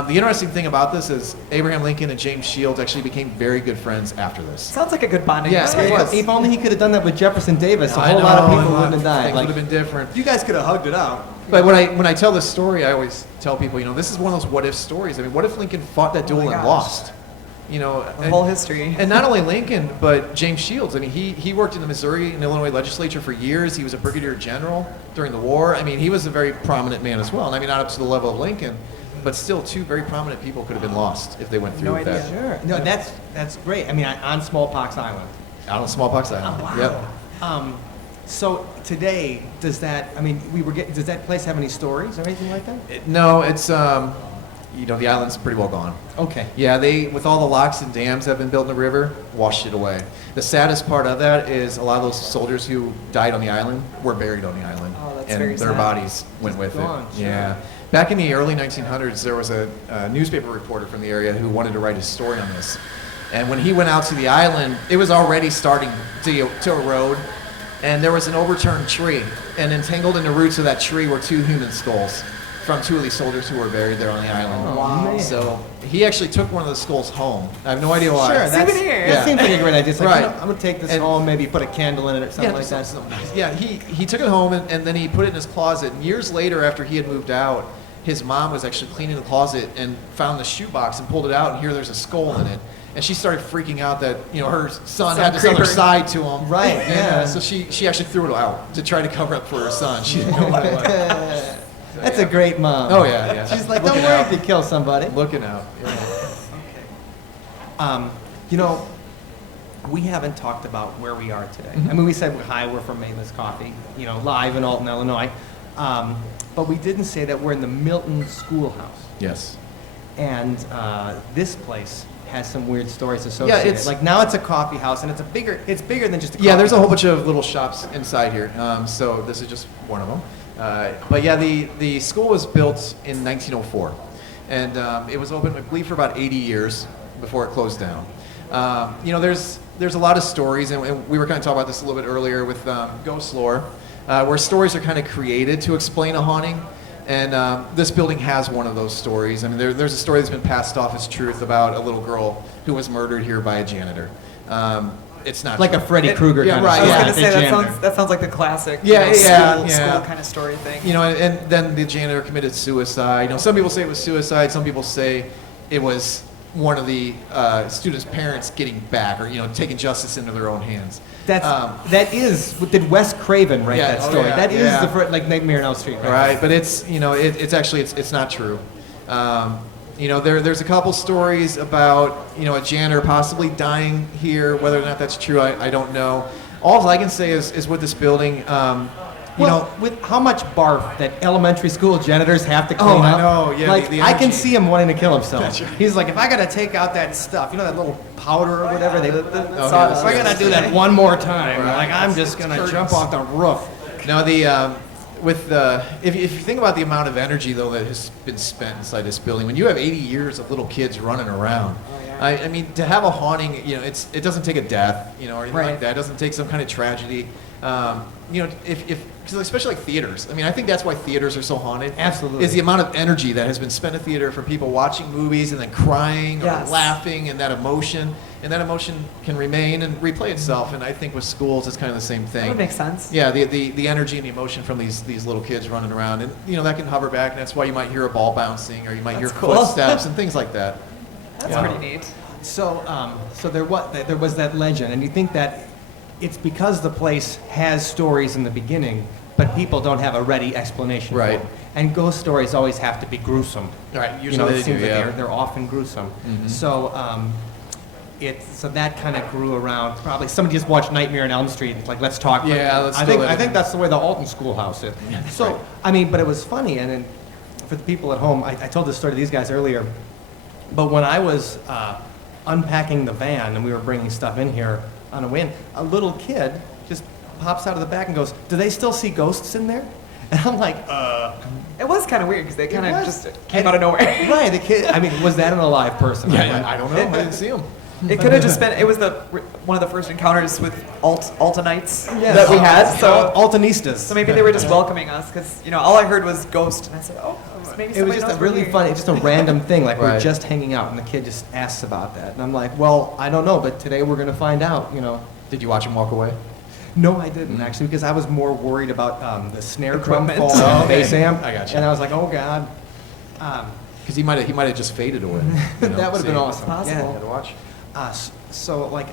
the interesting thing about this is Abraham Lincoln and James Shields actually became very good friends after this. Sounds like a good bonding Yeah, experience. it was. If only he could have done that with Jefferson Davis, a I whole lot of know, people a lot wouldn't have died. Things would have been different. You guys could have hugged it out. But when I tell this story, I always tell people, this is one of those what if stories. I mean, what if Lincoln fought that duel my and gosh. lost? The whole history. And not only Lincoln, but James Shields. I mean, he worked in the Missouri and Illinois legislature for years. He was a brigadier general during the war. I mean, he was a very prominent man as well. And I mean, not up to the level of Lincoln, but still, two very prominent people could have been lost if they went through No with that. idea. Sure. No, that's great. I mean, on Smallpox Island. Out on Smallpox Island. wow. Yep. So today, does that place have any stories or anything like that? No, it's the island's pretty well gone. Okay. Yeah, they, with all the locks and dams that have been built in the river, washed it away. The saddest part of that is a lot of those soldiers who died on the island were buried on the island. Oh, that's and very their sad. bodies went with gone, it. sure. Yeah. Back in the early 1900s, there was a newspaper reporter from the area who wanted to write a story on this. And when he went out to the island, it was already starting to erode, and there was an overturned tree. And entangled in the roots of that tree were 2 human skulls from 2 of these soldiers who were buried there on the island. Oh, wow. Man. So he actually took one of the skulls home. I have no idea why. Sure, Souvenir. that seems like a great idea. It's like, Right. I'm going to take this And- home, maybe put a candle in it or something like that. Yeah, he took it home and then he put it in his closet. And years later, after he had moved out, his mom was actually cleaning the closet and found the shoebox and pulled it out, and here there's a skull in it. And she started freaking out that her son had this other creeper. side to him. Right, And, yeah. so she actually threw it out to try to cover up for her son. She didn't know what it was. That's a great mom. Oh yeah, yeah. She's like, don't Looking worry out. if you kill somebody. Looking out. Yeah. You know, we haven't talked about where we are today. I mean, we said, hi, we're from Mavis Coffee, live in Alton, Illinois. But we didn't say that we're in the Milton Schoolhouse. Yes. And this place has some weird stories associated. it's- like now it's a coffee house, and it's bigger than just a coffee Yeah, there's a whole house. bunch of little shops inside here. So this is just one of them. But yeah, the school was built in 1904, and it was open, I believe, for about 80 years before it closed down. There's a lot of stories, and we were kind of talking about this a little bit earlier with ghost lore, where stories are kind of created to explain a haunting. And this building has one of those stories. I mean, there's a story that's been passed off as truth about a little girl who was murdered here by a janitor. It's not like true. a Freddy Krueger yeah, kind right, I was of yeah. gonna the say janitor. that sounds like the classic Yeah, school yeah. kind of story thing. And then the janitor committed suicide. Some people say it was suicide. Some people say it was one of the students' parents getting back, or taking justice into their own hands. That did Wes Craven write Yeah, that oh, story? yeah, That is yeah. like Nightmare on Elm Street, right? Right, but it's it's actually it's not true. There's a couple stories about a janitor possibly dying here. Whether or not that's true, I don't know. All I can say is with this building, with how much barf that elementary school janitors have to clean Oh, I up. know, yeah, Like, the I can energy. see him wanting to kill himself. That's right. He's like, if I gotta take out that stuff, that little powder or whatever, yeah, if I gotta do that one more time, Right. like I'm just gonna Curtains. jump off the roof. No, if you think about the amount of energy though that has been spent inside this building, when you have 80 years of little kids running around, I mean, to have a haunting, it doesn't take a death, or anything Right. like that. It doesn't take some kind of tragedy. Cause especially like theaters. I mean, I think that's why theaters are so haunted. Absolutely. Is the amount of energy that has been spent in theater from people watching movies and then crying or Yes. laughing, and that emotion can remain and replay itself. And I think with schools, it's kind of the same thing. That would make sense. Yeah, the energy and the emotion from these little kids running around, and that can hover back, and that's why you might hear a ball bouncing, or you might hear That's cool. footsteps and things like that. That's Yeah. pretty neat. So there was that legend, and you think that it's because the place has stories in the beginning, but people don't have a ready explanation Right. for them. And ghost stories always have to be gruesome. Right, It usually they seems do, like yeah. they're often gruesome. Mhm. So so that kind of grew around. Probably somebody just watched Nightmare on Elm Street. It's like, let's talk. Yeah, let's I fill think it I in. think that's the way the Alton Schoolhouse is. Yeah, So right. I mean, but it was funny, and then for the people at home, I told this story to these guys earlier. But when I was unpacking the van and we were bringing stuff in here on a whim, a little kid just pops out of the back and goes, "Do they still see ghosts in there?" And I'm like, It was kind of weird because they kind of was. just came out of nowhere. Right, the kid. I mean, was that an alive person? I don't know. I didn't see them. It could have just been. It was one of the first encounters with Altonites Yeah. that we had. So Altonistas. so maybe they were just welcoming us because all I heard was ghost, and I said, oh, maybe It was somebody just knows a we're really here. funny, just a random thing. Like we're Right. just hanging out, and the kid just asks about that, and I'm like, well, I don't know, but today we're gonna find out. Did you watch them walk away? No, I didn't actually, because I was more worried about the snare drum Equipment. falling on Oh, the bass okay. amp, I gotcha. and I was like, oh god. Because he might have just faded away. That would have been awesome. possible. Yeah. You gotta watch. So like,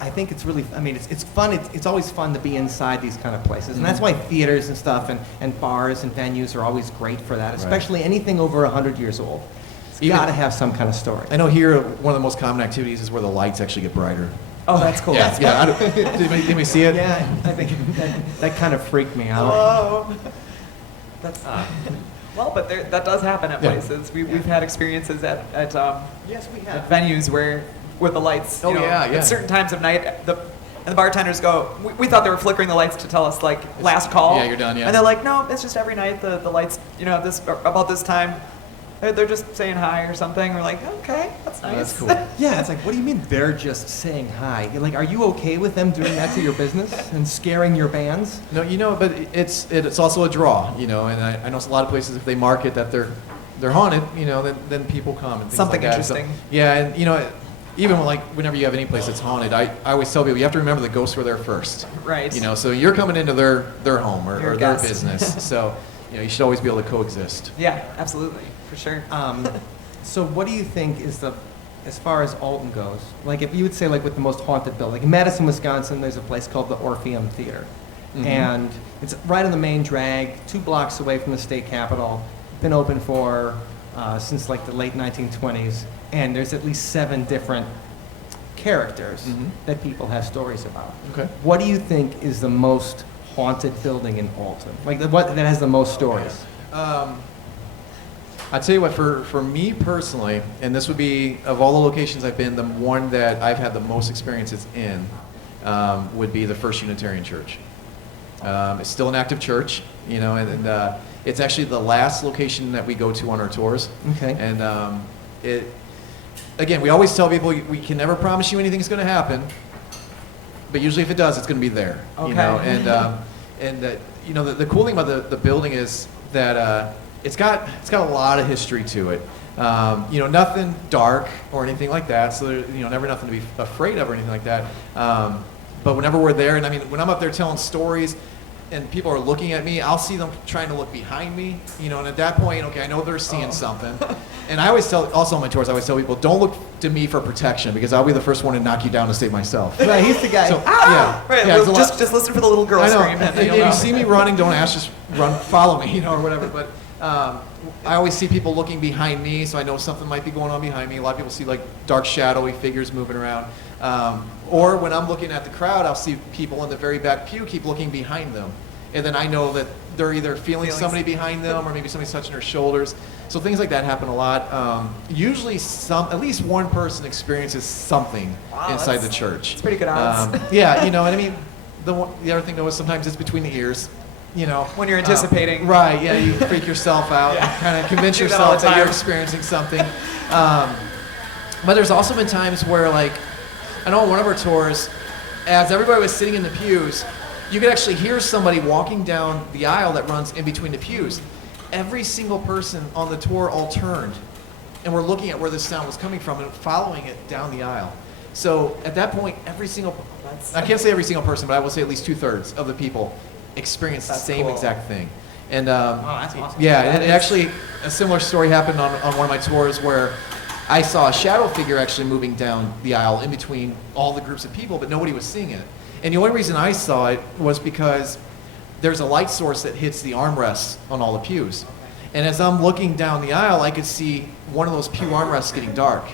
I think it's really, I mean, it's fun. It's always fun to be inside these kind of places, and that's why theaters and stuff and bars and venues are always great for that. Especially anything over 100 years old. It's Even- got to have some kind of story. I know here one of the most common activities is where the lights actually get brighter. Oh, that's cool. Yeah, yeah. I don't- did anybody see it? Yeah, I think that kind of freaked me out. Whoa. That's well, but that does happen at Yeah. places. We've had experiences at Yes, we at venues where the lights, Oh, yeah, yeah. at certain times of night, And the bartenders go, we thought they were flickering the lights to tell us, like, last call. Yeah, you're done, yeah. And they're like, no, it's just every night the lights, about this time, they're just saying hi or something. We're like, okay, that's nice. That's cool. Yeah, it's like, what do you mean they're just saying hi? You're like, are you okay with them doing that to your business and scaring your bands? No, but it's also a draw, and I know a lot of places, if they market that they're haunted, then people come and things Something like that. So, interesting. yeah, and even whenever you have any place that's haunted, I always tell people you have to remember the ghosts were there first. Right. So you're coming into their home You're or a their guest. business. So you should always be able to coexist. Yeah, absolutely, for sure. So what do you think is as far as Alton goes, like if you would say like with the most haunted building, like in Madison, Wisconsin, there's a place called the Orpheum Theater. Mhm. And it's right on the main drag, 2 blocks away from the state capitol, been open for since like the late 1920s, and there's at least 7 different characters Mhm. that people have stories about. Okay. What do you think is the most haunted building in Alton? Like what that has the most stories? I'll tell you what, for me personally, and this would be, of all the locations I've been, the one that I've had the most experiences in would be the First Unitarian Church. It's still an active church, and it's actually the last location that we go to on our tours. Okay. And again, we always tell people we can never promise you anything's going to happen, but usually if it does, it's going to be there. Okay. The cool thing about the building is that it's got a lot of history to it. Nothing dark or anything like that. So never nothing to be afraid of or anything like that. But whenever we're there, and I mean, when I'm up there telling stories, and people are looking at me, I'll see them trying to look behind me, and at that point, okay, I know they're seeing something. And I always also on my tours, I always tell people, don't look to me for protection, because I'll be the first one to knock you down to save myself. Right, he's the guy. So, yeah. Right, Yeah, well, there's a lot- just listen for the little girl I know. scream. And then If you'll you know. see me running, don't ask, just run, follow me, or whatever. But I always see people looking behind me, so I know something might be going on behind me. A lot of people see like dark, shadowy figures moving around. Or when I'm looking at the crowd, I'll see people in the very back pew keep looking behind them. And then I know that they're either feeling somebody behind them, or maybe somebody's touching their shoulders. So things like that happen a lot. Usually at least one person experiences something inside the church. It's pretty good odds. Yeah, and I mean, the other thing though is sometimes it's between the ears. When you're anticipating. Right, yeah, you freak yourself out, Yeah. kind of convince Do that all yourself the that you're time. experiencing something. But there's also been times where, like, I know on one of our tours, as everybody was sitting in the pews, you could actually hear somebody walking down the aisle that runs in between the pews. Every single person on the tour all turned and were looking at where this sound was coming from and following it down the aisle. So at that point, I can't say every single person, but I will say at least 2/3 of the people experienced the That's same cool. exact thing. And that's awesome. yeah, and actually a similar story happened on one of my tours where I saw a shadow figure actually moving down the aisle in between all the groups of people, but nobody was seeing it. And the only reason I saw it was because there's a light source that hits the armrests on all the pews. And as I'm looking down the aisle, I could see one of those pew armrests getting dark.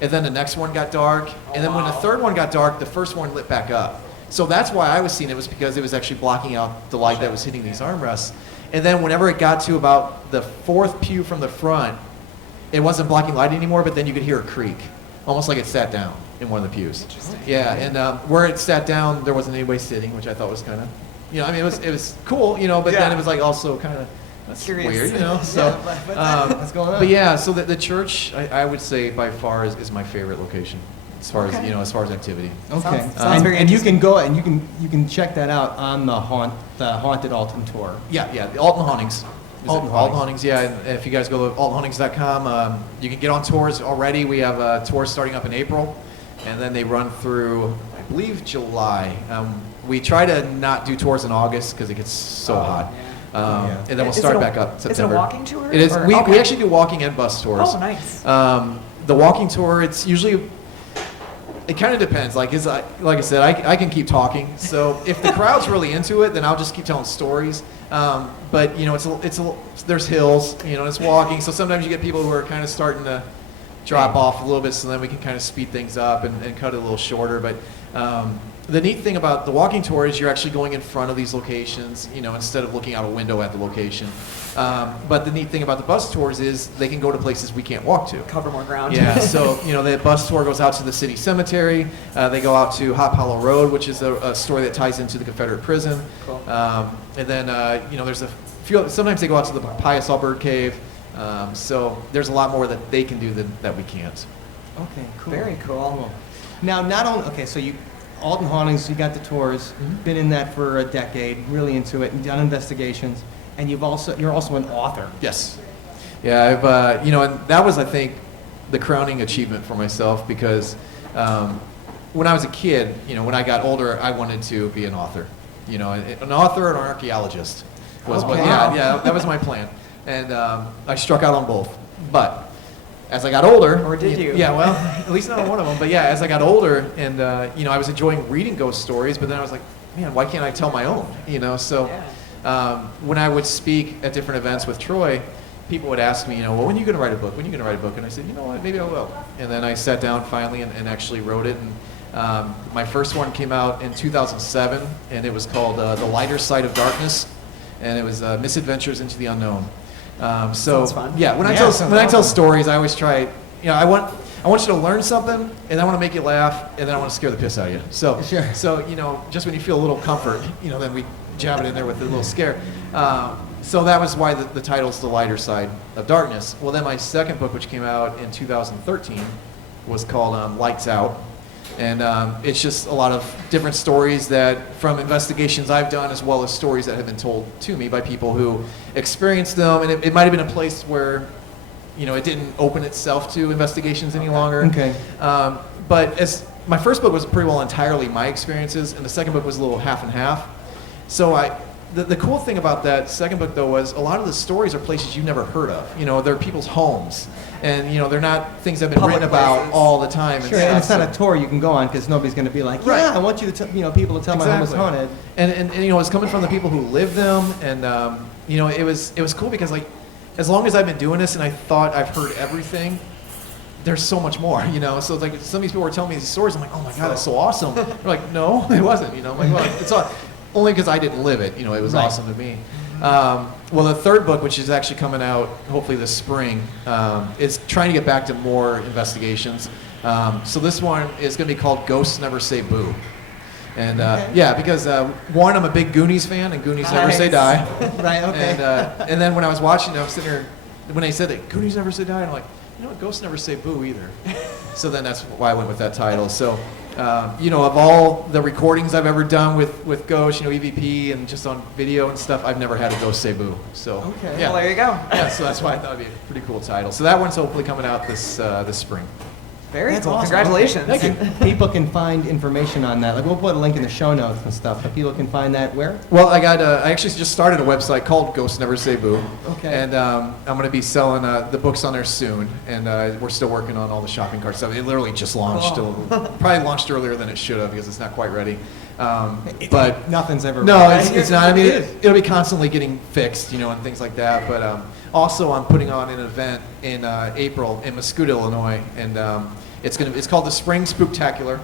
And then the next one got dark. And then when the third one got dark, the first one lit back up. So that's why I was seeing it, was because it was actually blocking out the light that was hitting these armrests. And then whenever it got to about the 4th pew from the front, it wasn't blocking light anymore, but then you could hear a creak, almost like it sat down in one of the pews. Interesting. Yeah, and where it sat down, there wasn't anybody sitting, which I thought was kind of, I mean, it was cool, but then Yeah. it was like also kind of, that's Curious. weird, So, What's going on? but yeah, so the church, I would say by far is my favorite location, as far Okay. as as far as activity. Okay. Sounds very and you interesting. can go and you can check that out on the Haunted Alton tour. Yeah, the Alton Hauntings. Alton Alton Hauntings, yeah. And if you guys go to altonhauntings.com, you can get on tours already. We have tours starting up in April, and then they run through, I believe, July. We try to not do tours in August because it gets so hot. Yeah. And then we'll Is start it a- back up is it a September. walking tour, It is. or- We okay. actually do walking and bus tours. Oh, nice. The walking tour, it's usually, it kind of depends. Like I said, I can keep talking. So if the crowd's really into it, then I'll just keep telling stories. But there's hills, it's walking. So sometimes you get people who are kind of starting to drop off a little bit. So then we can kind of speed things up and cut it a little shorter. But the neat thing about the walking tour is you're actually going in front of these locations, instead of looking out a window at the location. But the neat thing about the bus tours is they can go to places we can't walk to. Cover more ground. Yeah, so, the bus tour goes out to the city cemetery. They go out to Hop Hollow Road, which is a story that ties into the Confederate prison. Cool. And then, there's a few, sometimes they go out to the Pius Bird Cave. So there's a lot more that they can do that we can't. Okay, cool. Very cool. Now, not only, okay, so Alton Hauntings, you got the tours, been in that for a decade, really into it, and done investigations, and you're also an author. Yes. Yeah, I've, and that was, I think, the crowning achievement for myself because when I was a kid, when I got older, I wanted to be an author. An author and an archaeologist was what, yeah, that was my plan. And I struck out on both. But as I got older... Or did you? Yeah, well, at least not on one of them. But yeah, as I got older and, I was enjoying reading ghost stories, but then I was like, man, why can't I tell my own? So when I would speak at different events with Troy, people would ask me, well, when are you going to write a book? When are you going to write a book? And I said, you know what, maybe I will. And then I sat down finally and actually wrote it. And my first one came out in 2007, and it was called The Lighter Side of Darkness, and it was Misadventures into the Unknown. Sounds fun. Yeah, when I tell stories, I always try. I want you to learn something, and I want to make you laugh, and then I want to scare the piss out of you. So, sure. So just when you feel a little comfort, then we jab it in there with a little scare. So that was why the title's The Lighter Side of Darkness. Well, then my second book, which came out in 2013, was called Lights Out. And it's just a lot of different stories that, from investigations I've done, as well as stories that have been told to me by people who experienced them. And it might have been a place where, it didn't open itself to investigations any longer. Okay. But as my first book was pretty well entirely my experiences, and the second book was a little half and half. So the cool thing about that second book, though, was a lot of the stories are places you've never heard of. They're people's homes. And, they're not things that have been Public written about places. all the time. Sure, and it's not a tour you can go on because nobody's going to be like, Right. I want you to tell, people to tell my home is haunted. And it's coming from the people who live them. And, it was cool because, as long as I've been doing this and I thought I've heard everything, there's so much more, So it's like some of these people were telling me these stories. I'm like, oh my God, that's so awesome. They're like, no, it wasn't, I'm like, well, it's only because I didn't live it, it was Right. awesome to me. Well, the third book, which is actually coming out hopefully this spring, is trying to get back to more investigations. So this one is going to be called Ghosts Never Say Boo. And because one, I'm a big Goonies fan, and Goonies never say die. Right, okay. And then when I was watching, I was sitting there, when they said that Goonies never say die, I'm like, what, Ghosts never say boo either. So then that's why I went with that title. So, of all the recordings I've ever done with ghosts, EVP and just on video and stuff, I've never had a ghost say boo. So, Okay. yeah. Well, there you go. Yeah, so that's why I thought it'd be a pretty cool title. So that one's hopefully coming out this spring. Very That's cool. awesome. Congratulations. Thank you. People can find information on that. Like, we'll put a link in the show notes and stuff, but people can find that where? Well, I actually just started a website called Ghosts Never Say Boo. Okay. And I'm going to be selling the books on there soon. And we're still working on all the shopping cart stuff. It literally just launched. Probably launched earlier than it should have because it's not quite ready. But nothing's ever. no, right? it's not. I mean, it'll be constantly getting fixed, and things like that. But also, I'm putting on an event in April in Mascoutah, Illinois, and it's called the Spring Spooktacular.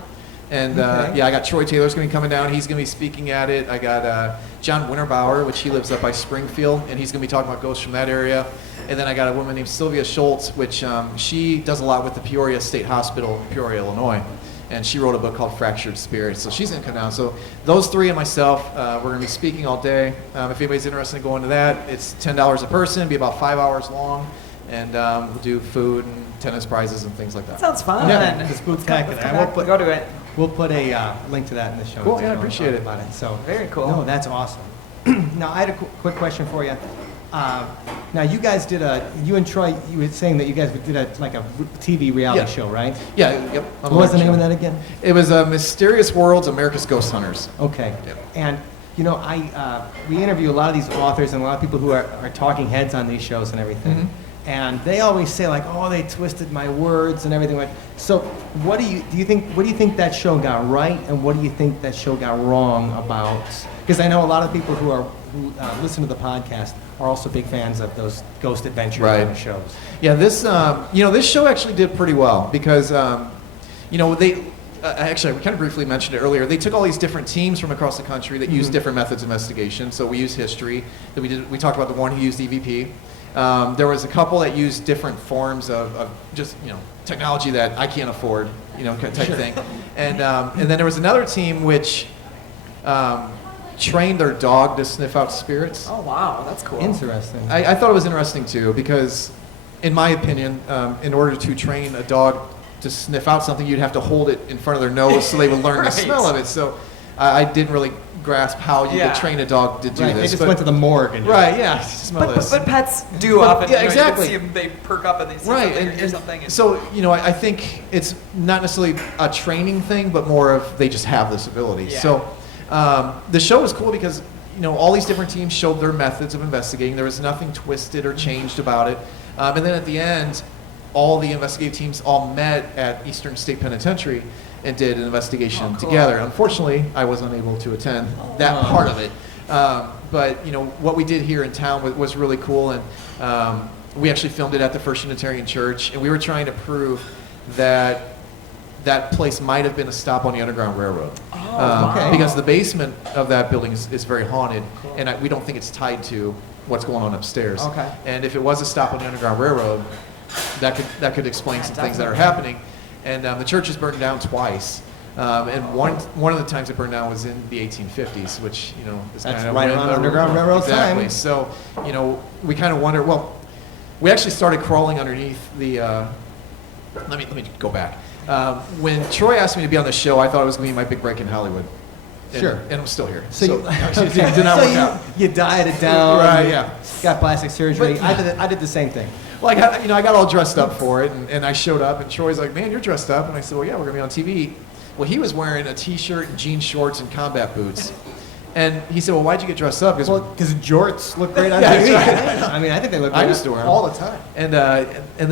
And Okay. I got Troy Taylor's going to be coming down. He's going to be speaking at it. I got John Winterbauer, which he lives up by Springfield, and he's going to be talking about ghosts from that area. And then I got a woman named Sylvia Schultz, which she does a lot with the Peoria State Hospital, Peoria, Illinois. And she wrote a book called Fractured Spirits. So she's going to come down. So those three and myself, we're going to be speaking all day. If anybody's interested in going to that, it's $10 a person. It'll be about 5 hours long. And we'll do food and tennis prizes and things like that. Sounds fun. Yeah, the Spooktacular. Let's go to it. We'll put a link to that in the show. Cool, notes yeah, I if you wanna appreciate talk it. About it. So Very cool. No, that's awesome. Now I had a quick question for you. Now you guys did you and Troy, you were saying that you guys did a TV reality Yeah. show, right? Yeah, yep. What was the name of that again? It was Mysterious Worlds, America's Ghost Hunters. Okay. Yep. And we interview a lot of these authors and a lot of people who are talking heads on these shows and everything. Mhm. And they always say like, oh, they twisted my words and everything. So what do you think that show got right, and what do you think that show got wrong about? Because I know a lot of people who listen to the podcast are also big fans of those ghost adventure Right. kind of shows. Yeah, this this show actually did pretty well because actually, we kind of briefly mentioned it earlier. They took all these different teams from across the country that used different methods of investigation. So we used history. We talked about the one who used EVP. There was a couple that used different forms of just technology that I can't afford, type thing. And then there was another team which trained their dog to sniff out spirits. Oh wow, that's cool. Interesting. I thought it was interesting too because, in my opinion, in order to train a dog to sniff out something, you'd have to hold it in front of their nose so they would learn the smell of it. So I didn't really grasp how you could train a dog to do Right, this. they just went to the morgue and Smell this. But pets do often. Yeah, exactly. You can see them, they perk up and they see Right, something or and hear something. so I think it's not necessarily a training thing, but more of they just have this ability. Yeah. So the show was cool because all these different teams showed their methods of investigating. There was nothing twisted or changed about it. And then at the end, all the investigative teams all met at Eastern State Penitentiary and did an investigation together. Unfortunately, I was unable to attend that part of it. But what we did here in town was really cool, and we actually filmed it at the First Unitarian Church, and we were trying to prove that that place might have been a stop on the Underground Railroad. Because the basement of that building is very haunted, and we don't think it's tied to what's going on upstairs. Okay. And if it was a stop on the Underground Railroad, that could explain some things that are happening. And the church is burned down twice. And one of the times it burned down was in the 1850s, which is That's kind of right when around the- Underground Railroad exactly. time. So we kind of wonder. Well, we actually started crawling underneath the. Let me go back. When Troy asked me to be on the show, I thought it was going to be my big break in Hollywood. Sure. And I'm still here. So, it did not work out. you dieted down. Right, yeah. Got plastic surgery. But- I did the same thing. Well, I got all dressed up for it, and I showed up, and Troy's like, "Man, you're dressed up," and I said, "Well, yeah, we're gonna be on TV." Well, he was wearing a T-shirt, and jean shorts, and combat boots, and he said, "Well, why'd you get dressed up?" Because jorts look great on Yeah, TV. that's right. I mean, I think they look I great used to wear 'em. all the time. And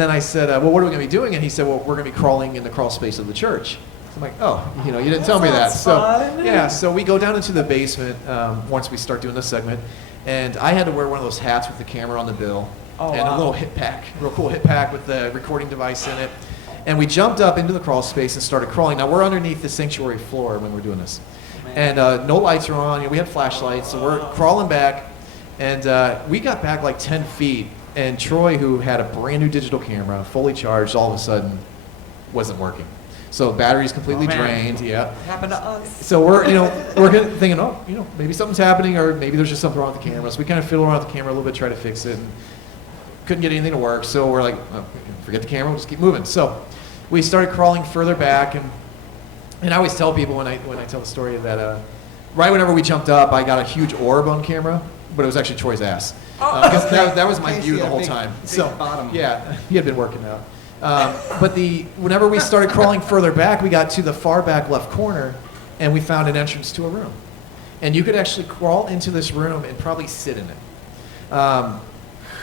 then I said, "Well, what are we gonna be doing?" And he said, "Well, we're gonna be crawling in the crawl space of the church." I'm like, "Oh, you didn't tell me that." sounds So fun. yeah, so we go down into the basement once we start doing this segment, and I had to wear one of those hats with the camera on the bill. Oh, And wow. a little hip pack, real cool hip pack with the recording device in it. And we jumped up into the crawl space and started crawling. Now we're underneath the sanctuary floor when we're doing this. And no lights are on, we had flashlights, so we're crawling back. And we got back like 10 feet, and Troy, who had a brand new digital camera, fully charged, all of a sudden wasn't working. So battery's completely Oh, man. drained, yeah. It happened to us. So we're thinking, maybe something's happening, or maybe there's just something wrong with the camera. So we kind of fiddle around with the camera a little bit, try to fix it. And couldn't get anything to work, so we're like, forget the camera, we'll just keep moving. So we started crawling further back, and I always tell people when I tell the story that right whenever we jumped up, I got a huge orb on camera, but it was actually Troy's ass. Because that was my Casey view the had a whole big- time. big So bottom. yeah, he had been working out. But whenever we started crawling further back, we got to the far back left corner, and we found an entrance to a room. And you could actually crawl into this room and probably sit in it.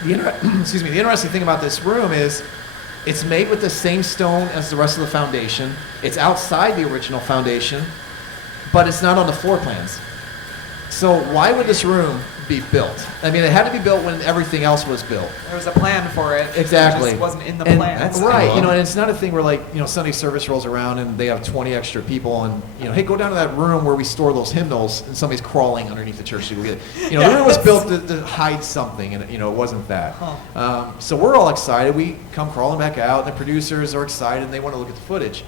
The interesting thing about this room is it's made with the same stone as the rest of the foundation. It's outside the original foundation, but it's not on the floor plans. So why would this room be built? I mean, it had to be built when everything else was built. There was a plan for it. Exactly. It just wasn't in the And- plan. That's right. cool. And it's not a thing where Sunday service rolls around and they have 20 extra people and hey, go down to that room where we store those hymnals, and somebody's crawling underneath the church to go get it. The room was built to hide something, and it wasn't that. So we're all excited. We come crawling back out, and the producers are excited, and they want to look at the footage.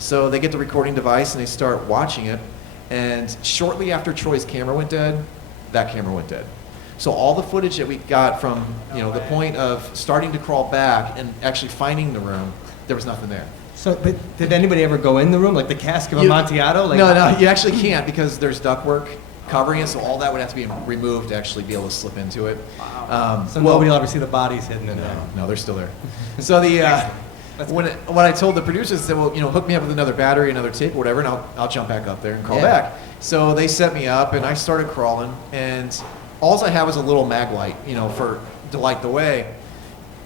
So they get the recording device and they start watching it. And shortly after Troy's camera went dead, that camera went dead. So all the footage that we got from the point of starting to crawl back and actually finding the room, there was nothing there. So, but did anybody ever go in the room, like the cask of Amontillado? Like, No, you actually can't because there's ductwork covering it, so all that would have to be removed to actually be able to slip into it. Wow. So nobody will ever see the bodies hidden in there. No, they're still there. So when I told the producers, I said, well, hook me up with another battery, another tape, whatever, and I'll jump back up there and crawl back. So they set me up, and I started crawling, and all I had was a little mag light, to light the way.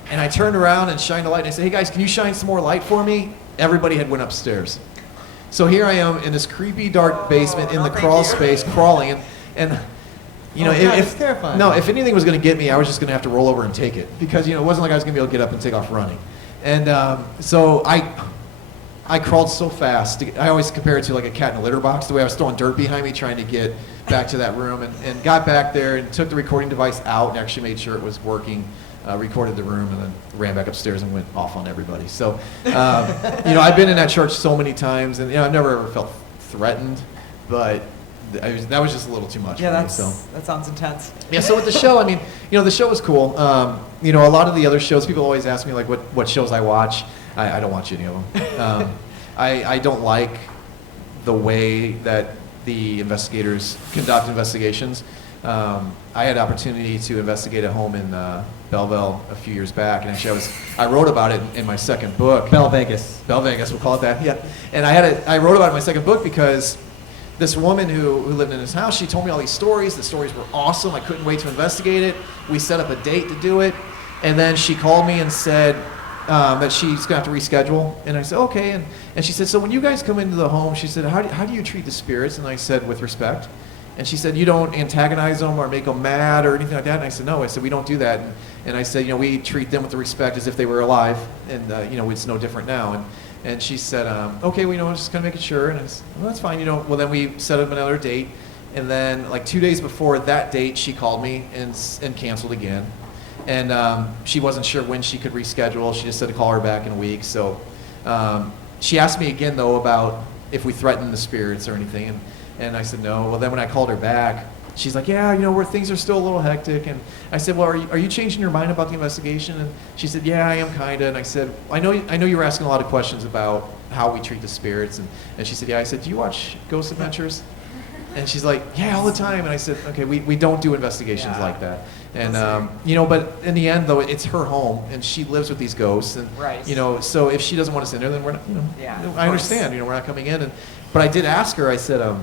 And I turned around and shined a light, and I said, hey guys, can you shine some more light for me? Everybody had went upstairs. So here I am in this creepy, dark basement in the crawl space, crawling, and it's terrifying. if anything was going to get me, I was just going to have to roll over and take it, because it wasn't like I was going to be able to get up and take off running. And so I crawled so fast. I always compare it to like a cat in a litter box, the way I was throwing dirt behind me trying to get back to that room, and got back there and took the recording device out and actually made sure it was working, recorded the room, and then ran back upstairs and went off on everybody. So, I've been in that church so many times, and I've never ever felt threatened, but that was just a little too much for me. So. That sounds intense. Yeah, so with the show, I mean, the show was cool. A lot of the other shows, people always ask me like what shows I watch. I don't watch any of them. I don't like the way that the investigators conduct investigations. I had the opportunity to investigate a home in Belleville a few years back, and actually I wrote about it in my second book. Bell Vegas, we'll call it that. Yeah, and I wrote about it in my second book because this woman who lived in this house, she told me all these stories. The stories were awesome. I couldn't wait to investigate it. We set up a date to do it, and then she called me and said that she's going to have to reschedule. And I said, okay. And she said, so when you guys come into the home, she said, how do you treat the spirits? And I said, with respect. And she said, you don't antagonize them or make them mad or anything like that? And I said, no. I said, we don't do that. And I said, we treat them with the respect as if they were alive. And, it's no different now. And she said, okay, I'm just kind of making sure. And I said, well, that's fine. Well, then we set up another date. And then like 2 days before that date, she called me and canceled again. And she wasn't sure when she could reschedule. She just said to call her back in a week. So she asked me again, though, about if we threatened the spirits or anything. And I said no. Well, then when I called her back, she's like, yeah, where things are still a little hectic. And I said, well, are you changing your mind about the investigation? And she said, yeah, I am kind of. And I said, I know you were asking a lot of questions about how we treat the spirits. And she said, yeah. I said, do you watch Ghost Adventures? And she's like, yeah, all the time. And I said, okay, we don't do investigations like that. And, but in the end, though, it's her home, and she lives with these ghosts. And, right. So if she doesn't want us in there, then we're not, I understand, we're not coming in. But I did ask her, I said,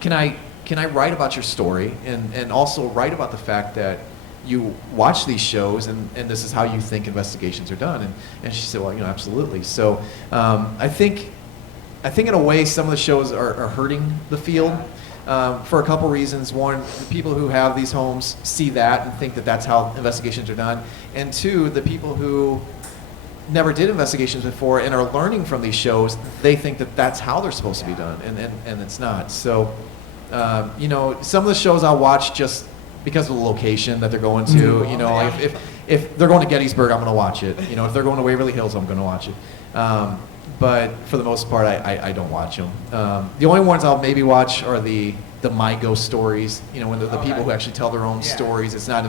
can I write about your story and also write about the fact that you watch these shows and this is how you think investigations are done? And she said, well, absolutely. So I think in a way some of the shows are hurting the field for a couple reasons. One, the people who have these homes see that and think that that's how investigations are done. And two, the people who never did investigations before and are learning from these shows, they think that that's how they're supposed to be done, and it's not. So, some of the shows I'll watch just because of the location that they're going to. Like if they're going to Gettysburg, I'm going to watch it. If they're going to Waverly Hills, I'm going to watch it. But for the most part, I don't watch them. The only ones I'll maybe watch are the My Ghost stories. When the people who actually tell their own stories. It's not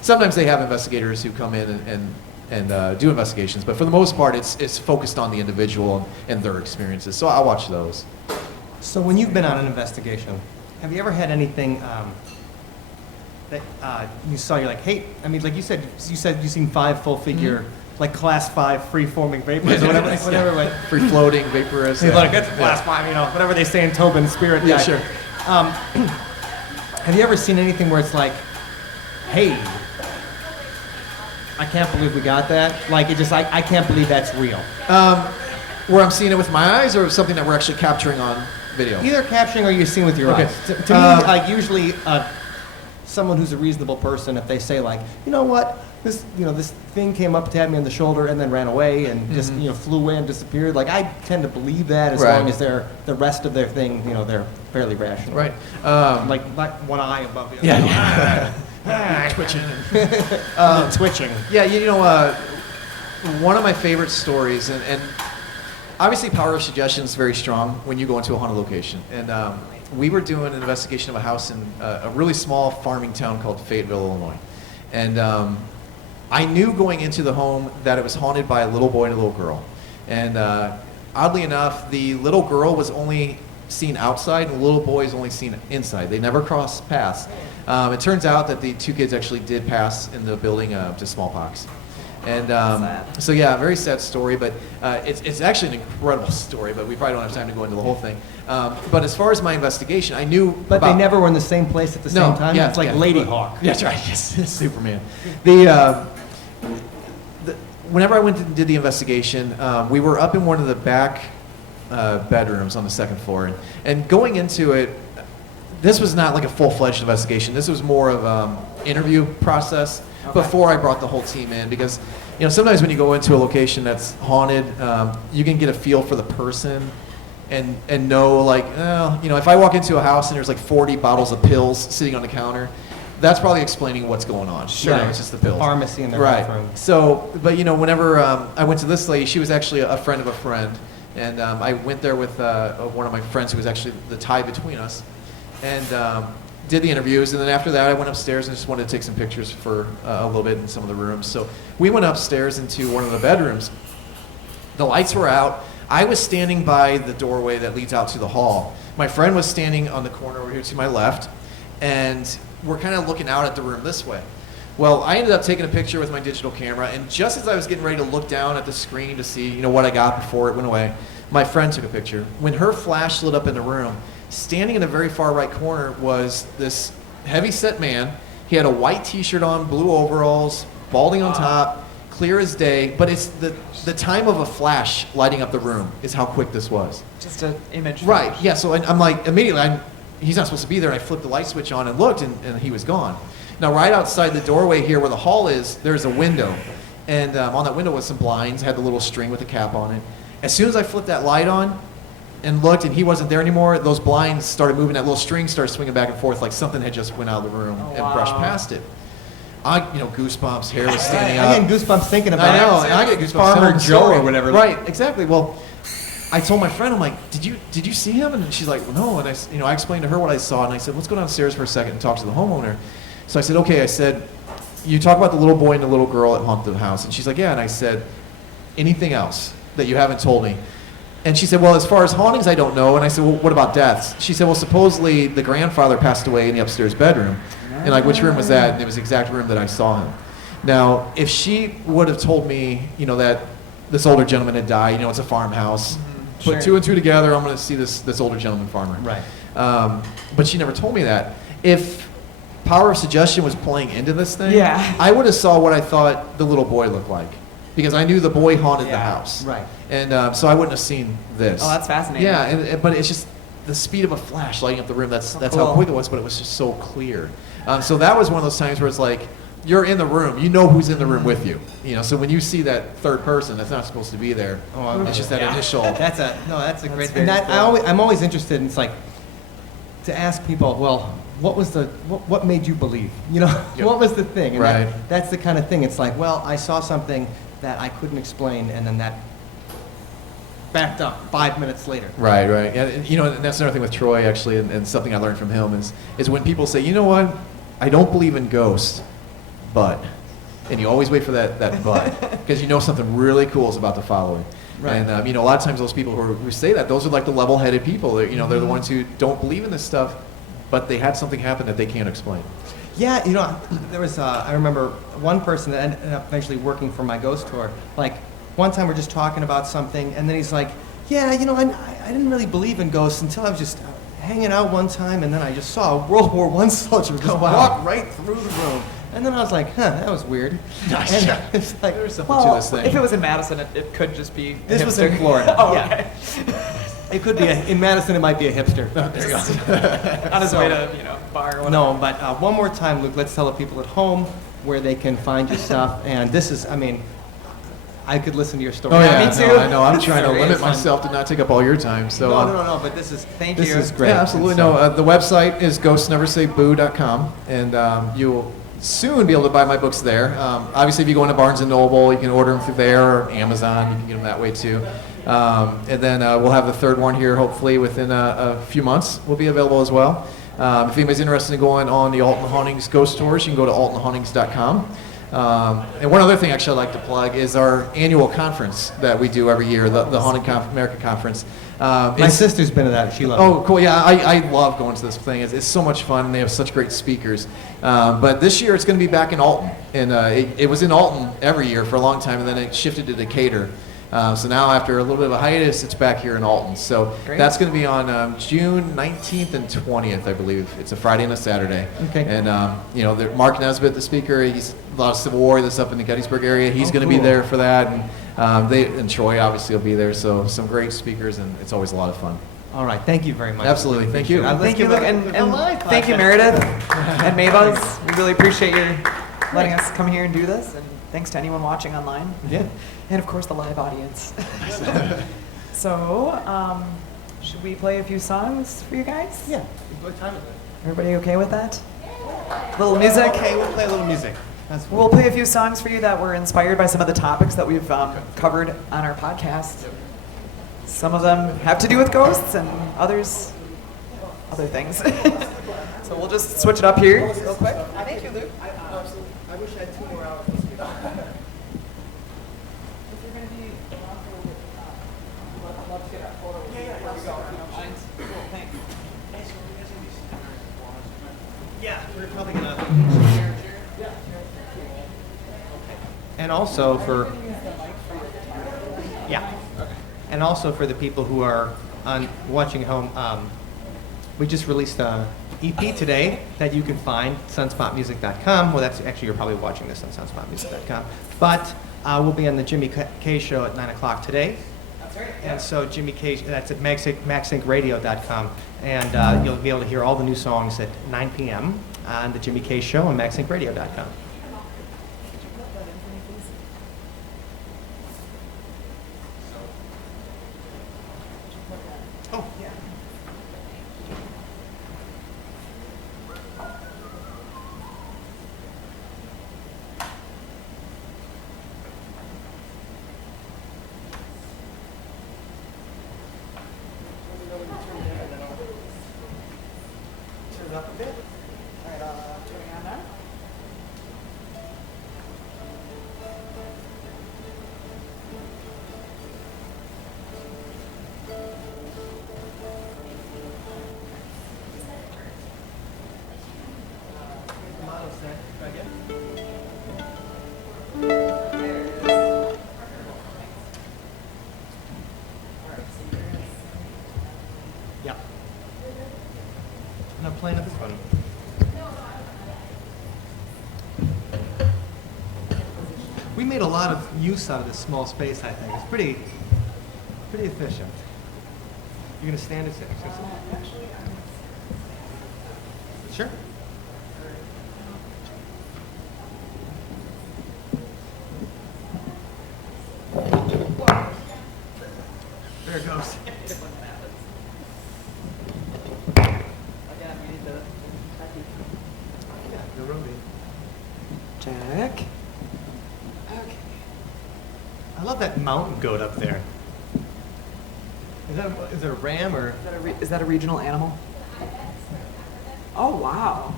Sometimes they have investigators who come in and do investigations, but for the most part, it's focused on the individual and their experiences. So I'll watch those. So when you've been on an investigation, have you ever had anything that you saw? You're like, hey, I mean, like you said you seen 5 full-figure, like class 5 free-forming vapors or whatever. Like, free-floating, vaporous. Like that's class 5, whatever they say in Tobin Spirit Guide. Yeah, sure. Have you ever seen anything where it's like, hey, I can't believe we got that. Like I can't believe that's real. Where I'm seeing it with my eyes, or something that we're actually capturing on video? Either capturing or you're seeing with your eyes. To me, like usually, someone who's a reasonable person, if they say like, you know what, this thing came up, tapped me on the shoulder, and then ran away and just flew away and disappeared. Like I tend to believe that as long as the rest of their thing, they're fairly rational. Right. Like one eye above the other. Yeah. Twitching. Twitching. Yeah, one of my favorite stories, and obviously power of suggestion is very strong when you go into a haunted location. And we were doing an investigation of a house in a really small farming town called Fayetteville, Illinois. And I knew going into the home that it was haunted by a little boy and a little girl. And oddly enough, the little girl was only seen outside and the little boy is only seen inside. They never crossed paths. It turns out that the 2 kids actually did pass in the building to smallpox. And so yeah, very sad story, but it's actually an incredible story, but we probably don't have time to go into the whole thing. But as far as my investigation, I knew they never were in the same place at the same time? Yeah, it's like Lady Hawk. That's right, yes, Superman. Whenever I went and did the investigation, we were up in one of the back bedrooms on the 2nd floor, and going into it, this was not like a full-fledged investigation. This was more of interview process before I brought the whole team in, because sometimes when you go into a location that's haunted, you can get a feel for the person and know, like, if I walk into a house and there's like 40 bottles of pills sitting on the counter, that's probably explaining what's going on. Sure. It's just the pills. Pharmacy in their right. bathroom. So, but whenever I went to this lady, she was actually a friend of a friend, and I went there with one of my friends who was actually the tie between us, and did the interviews, and then after that I went upstairs and just wanted to take some pictures for a little bit in some of the rooms. So we went upstairs into one of the bedrooms. The lights were out. I was standing by the doorway that leads out to the hall. My friend was standing on the corner over here to my left, and we're kind of looking out at the room this way. Well, I ended up taking a picture with my digital camera, and just as I was getting ready to look down at the screen to see what I got before it went away, my friend took a picture. When her flash lit up in the room, standing in the very far right corner was this heavy-set man. He had a white t-shirt on, blue overalls, balding on top, clear as day, but it's the time of a flash lighting up the room is how quick this was. Just an image. Right, yeah, so I'm like, immediately, he's not supposed to be there, and I flipped the light switch on and looked, and he was gone. Now, right outside the doorway here where the hall is, there's a window, and on that window was some blinds, had the little string with the cap on it. As soon as I flipped that light on and looked, and he wasn't there anymore, those blinds started moving, that little string started swinging back and forth like something had just went out of the room and brushed past it. Goosebumps, hair was standing up. I get goosebumps thinking about I know, it. and I get goosebumps. Farmer Joe or whatever. Right, exactly. Well, I told my friend, I'm like, did you see him? And she's like, well, no. And I explained to her what I saw, and I said, let's go downstairs for a second and talk to the homeowner. So I said, okay. I said, you talk about the little boy and the little girl that haunted the house. And she's like, yeah. And I said, anything else that you haven't told me? And she said, well, as far as hauntings, I don't know. And I said, well, what about deaths? She said, well, supposedly the grandfather passed away in the upstairs bedroom. And like, which room was that? And it was the exact room that I saw him. Now, if she would have told me, that this older gentleman had died, it's a farmhouse, put two and two together, I'm going to see this older gentleman farmer. Right. But she never told me that. If power of suggestion was playing into this thing, Yeah. I would have saw what I thought the little boy looked like, because I knew the boy haunted the house. Right. And so I wouldn't have seen this. Oh, that's fascinating. Yeah, but it's just the speed of a flash lighting up the room. That's cool. how quick it was, but it was just so clear. So that was one of those times where it's like, you're in the room, you know who's in the room with you. So when you see that third person that's not supposed to be there, it's just that initial. That's a great thing. very cool. I'm always interested in, it's like, to ask people, well, what made you believe? What was the thing? And Right. That's the kind of thing. It's like, well, I saw something that I couldn't explain, and then that backed up 5 minutes later. Right. And that's another thing with Troy, actually, and something I learned from him is when people say, you know what, I don't believe in ghosts, but, and you always wait for that but, because something really cool is about to follow it. Right. And a lot of times those people who say that, those are like the level-headed people. They're, they're the ones who don't believe in this stuff, but they had something happen that they can't explain. Yeah, there was, I remember one person that ended up eventually working for my ghost tour. Like, one time we're just talking about something, and then he's like, yeah, I didn't really believe in ghosts until I was just hanging out one time, and then I just saw a World War I soldier just walk right through the room. And then I was like, that was weird. Nice. And it's like, There's something to this thing. If it was in Madison, it could just be. this a was in hipster. Florida. Oh, Yeah. okay. It could be, in Madison, it might be a hipster. There you go. On his So- way to bar or whatever. No, but one more time, Luke, let's tell the people at home where they can find your stuff. And this is, I could listen to your story. Oh yeah, me too. No, I know. I'm It's trying to very limit fun. myself to not take up all your time. So No, but this is, Thank this you. is great. yeah, absolutely. And so- No, the website is ghostneversayboo.com, and you'll soon be able to buy my books there. Obviously, if you go into Barnes & Noble, you can order them through there, or Amazon. You can get them that way too. And then we'll have the third one here, hopefully within a few months. Will be available as well. If anybody's interested in going on the Alton Hauntings ghost tours, you can go to altonhauntings.com. And one other thing actually I'd like to plug is our annual conference that we do every year, the Haunted America Conference. My sister's been to that. She loves it. Oh, cool. Yeah, I love going to this thing. It's so much fun, and they have such great speakers. But this year it's going to be back in Alton. And it was in Alton every year for a long time, and then it shifted to Decatur. So now after a little bit of a hiatus, it's back here in Alton. So Great. that's going to be on June 19th and 20th, I believe. It's a Friday and a Saturday. Okay. And, Mark Nesbitt, the speaker, he's a lot of Civil War that's up in the Gettysburg area. He's going to be cool. there for that. And Troy obviously will be there. So some great speakers, and it's always a lot of fun. All right. Thank you very much. Absolutely. Thank you. Thank you, Luke, and thank you, Meredith and Maybuzz. We really appreciate your letting us come here and do this, and thanks to anyone watching online. Yeah. And of course, the live audience. So, should we play a few songs for you guys? Yeah. What time is it? Everybody okay with that? Little music? Okay, we'll play a little music. That's We'll play a few songs for you that were inspired by some of the topics that we've covered on our podcast. Some of them have to do with ghosts, and others, other things. So we'll just switch it up here real quick. Thank you, Luke. I wish I had 2 more hours. If you're going to be around for a little bit, I'd love to get a photo with you. Yeah, here we go. If you don't mind. Cool, thanks. Yeah, we're probably gonna. And also for. Yeah. And also for the people who are watching at home, we just released a EP today that you can find sunspotmusic.com. Well, that's actually you're probably watching this on sunspotmusic.com. But we'll be on the Jimmy K show at 9 o'clock today. That's right. And so Jimmy K, that's at maxinkradio.com. And you'll be able to hear all the new songs at 9 p.m. on the Jimmy K show on maxinkradio.com. Oh, yeah. Turn it up a bit. All right, turning on now. Yeah. I'm not playing at this one. We made a lot of use out of this small space, I think. It's pretty efficient. You're gonna stand or sit? Sure. There it goes. Again, we need the Yeah, the roadie. Jack. Okay. I love that mountain goat up there. Is it a ram or? Is that a regional animal? Oh, wow.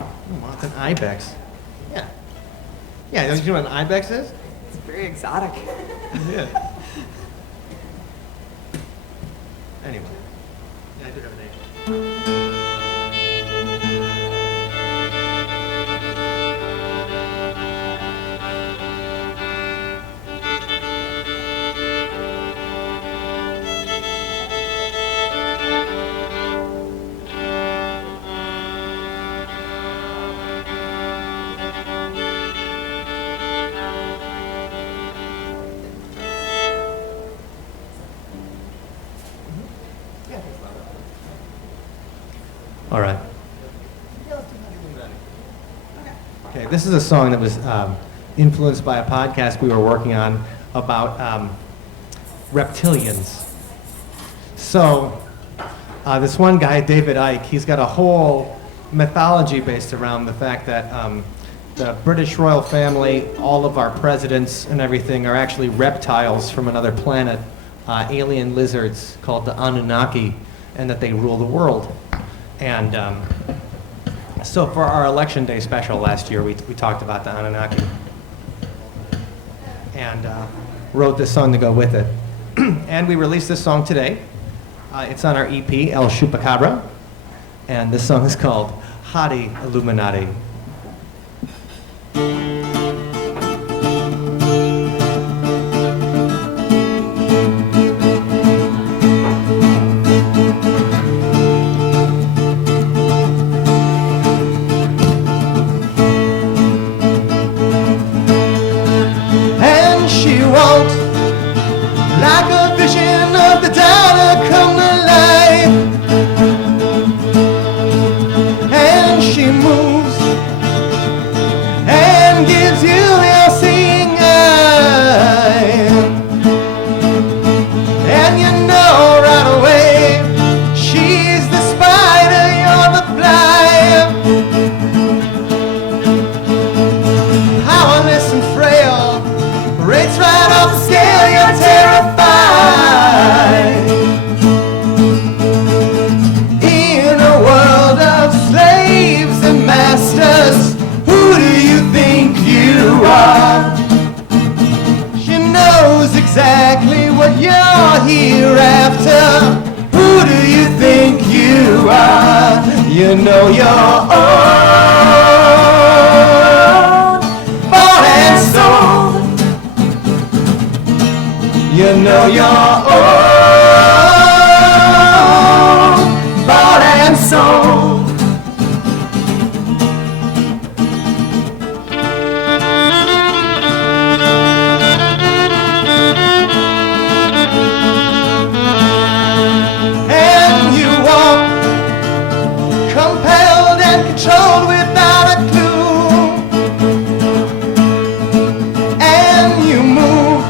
Oh, well, it's an ibex. Yeah. Yeah, don't you know what an ibex is? It's very exotic. Yeah. Anyway. Yeah, I did have an age. All right. Okay, this is a song that was influenced by a podcast we were working on about reptilians. So, this one guy, David Icke, he's got a whole mythology based around the fact that the British royal family, all of our presidents and everything are actually reptiles from another planet, alien lizards called the Anunnaki, and that they rule the world. And so for our Election Day special last year, we talked about the Anunnaki and wrote this song to go with it. And we released this song today. It's on our EP, El Chupacabra, and this song is called Hadi Illuminati. She walked like a vision of the dawn to come to life. You know you're own, bought and sold. You know you're own, bought and sold. Controlled without a clue, and you move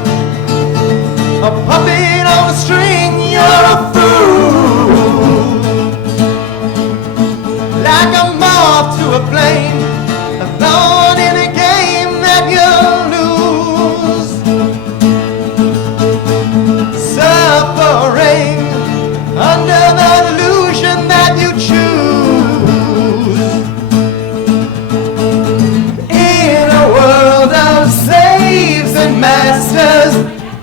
a puppet on a string. You're a fool, like a moth to a flame, a thorn in a game that you'll lose, suffering under the illusion that you choose. Masters,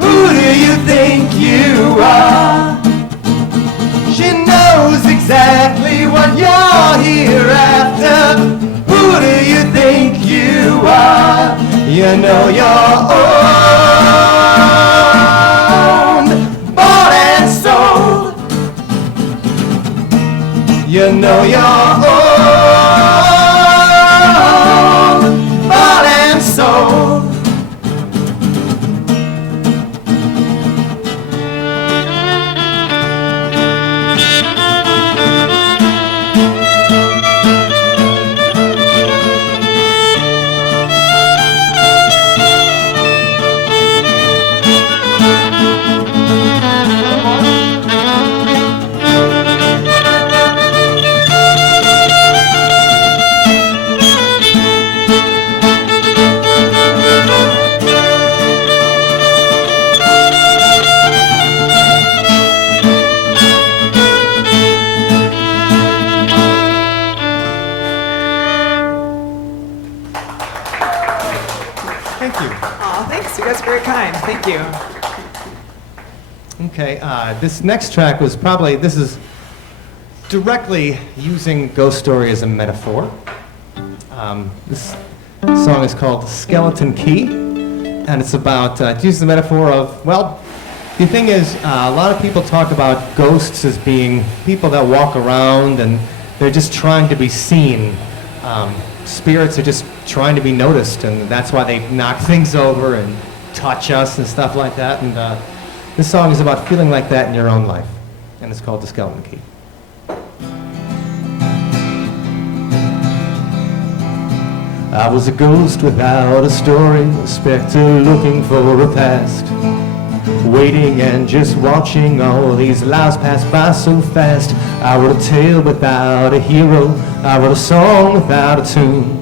who do you think you are? She knows exactly what you're here after. Who do you think you are? You know you're owned, bought and sold. You know you're owned, bought and sold. Thank you. Okay, this next track was probably, this is directly using ghost story as a metaphor. This song is called Skeleton Key, and it's about, it uses the metaphor of, well, the thing is, a lot of people talk about ghosts as being people that walk around and they're just trying to be seen. Spirits are just trying to be noticed, and that's why they knock things over and touch us and stuff like that. And this song is about feeling like that in your own life, and it's called The Skeleton Key. I was a ghost without a story, a specter looking for a past, waiting and just watching all these lives pass by so fast. I wrote a tale without a hero, I wrote a song without a tune,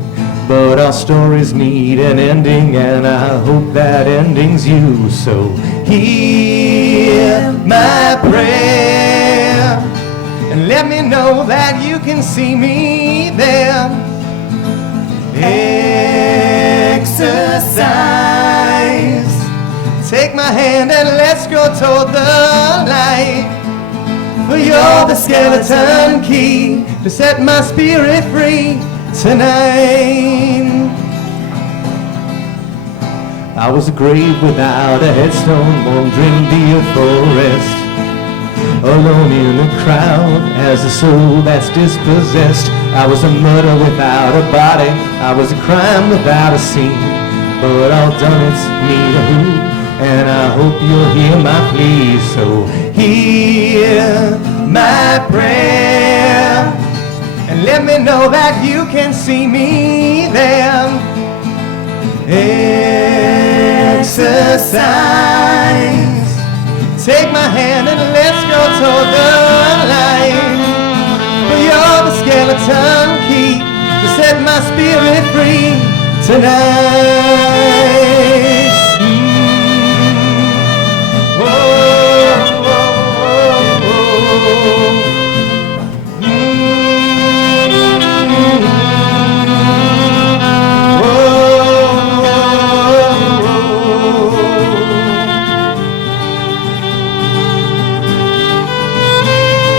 but our stories need an ending, and I hope that ending's you. So hear my prayer and let me know that you can see me there. Exercise, take my hand and let's go toward the light. For you're the skeleton key to set my spirit free tonight. I was a grave without a headstone, wandering the forest, alone in a crowd as a soul that's dispossessed. I was a murder without a body, I was a crime without a scene, but all done it's me to who, and I hope you'll hear my plea. So hear my prayer and let me know that you can see me there. Exercise, take my hand and let's go toward the light. For you're the skeleton key to set my spirit free tonight.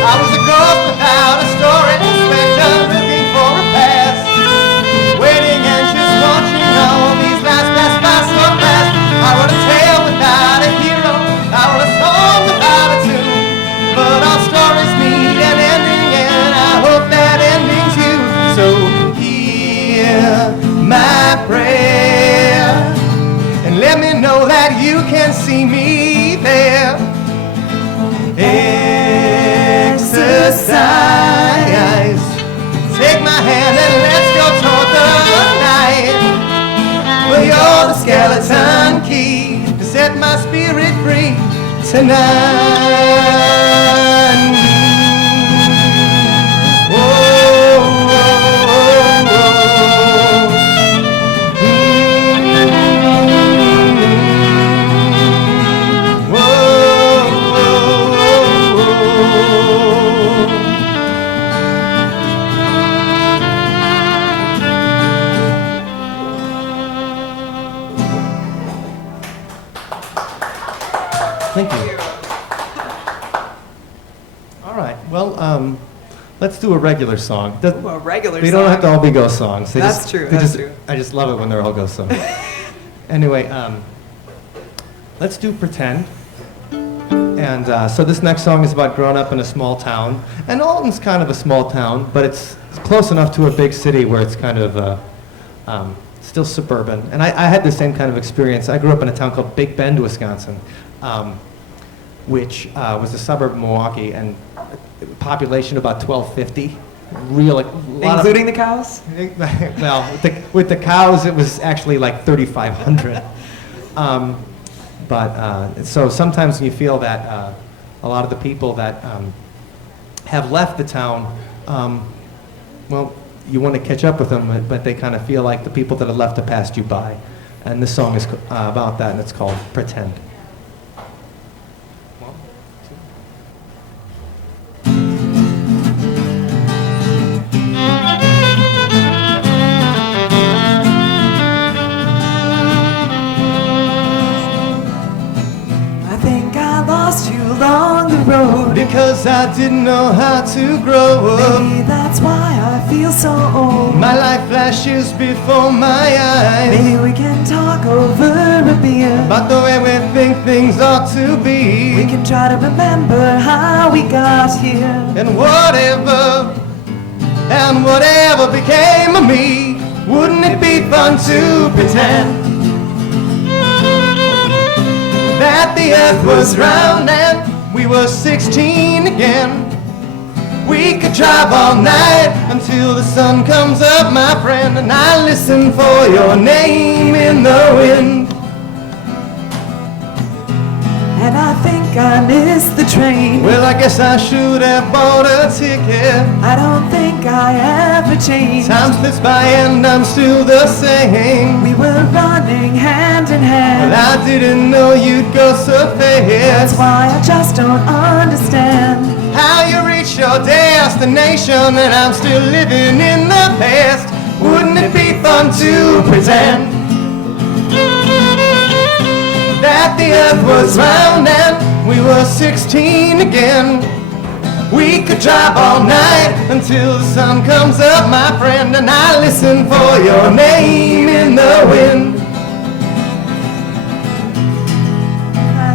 I was a ghost without a story, a specter that prayer, and let me know that you can see me there. Exercise. Take my hand and let's go toward the night. Well, you're the skeleton key to set my spirit free tonight. Thank you. All right. Well, let's do a regular song. Ooh, a regular They song. don't have to all be ghost songs. That's true, that's true. I just love it when they're all ghost songs. Anyway, let's do Pretend. And so this next song is about growing up in a small town. And Alton's kind of a small town, but it's close enough to a big city where it's kind of still suburban. And I had the same kind of experience. I grew up in a town called Big Bend, Wisconsin, which was a suburb of Milwaukee, and population about 1,250. Including the cows? Well, with the cows, it was actually like 3,500. So sometimes you feel that a lot of the people that have left the town, well, you want to catch up with them, but they kind of feel like the people that have left have passed you by. And this song is about that, and it's called Pretend. Along the road, because I didn't know how to grow up. maybe that's why I feel so old. My life flashes before my eyes. Maybe we can talk over a beer About the way we think things ought to be. We can try to remember how we got here. And whatever became of me, wouldn't it be fun to pretend that the earth was round and we were 16 again? We could drive all night until the sun comes up, my friend, and I listen for your name in the wind. And I think I missed the train. Well, I guess I should have bought a ticket. I don't think I ever changed. Time slips by and I'm still the same. We were running hand in hand. Well, I didn't know you'd go so fast. That's why I just don't understand how you reach your destination and I'm still living in the past. Wouldn't it be fun to pretend that the earth was round and we were 16 again? We could drive all night until the sun comes up, my friend, and I listen for your name in the wind.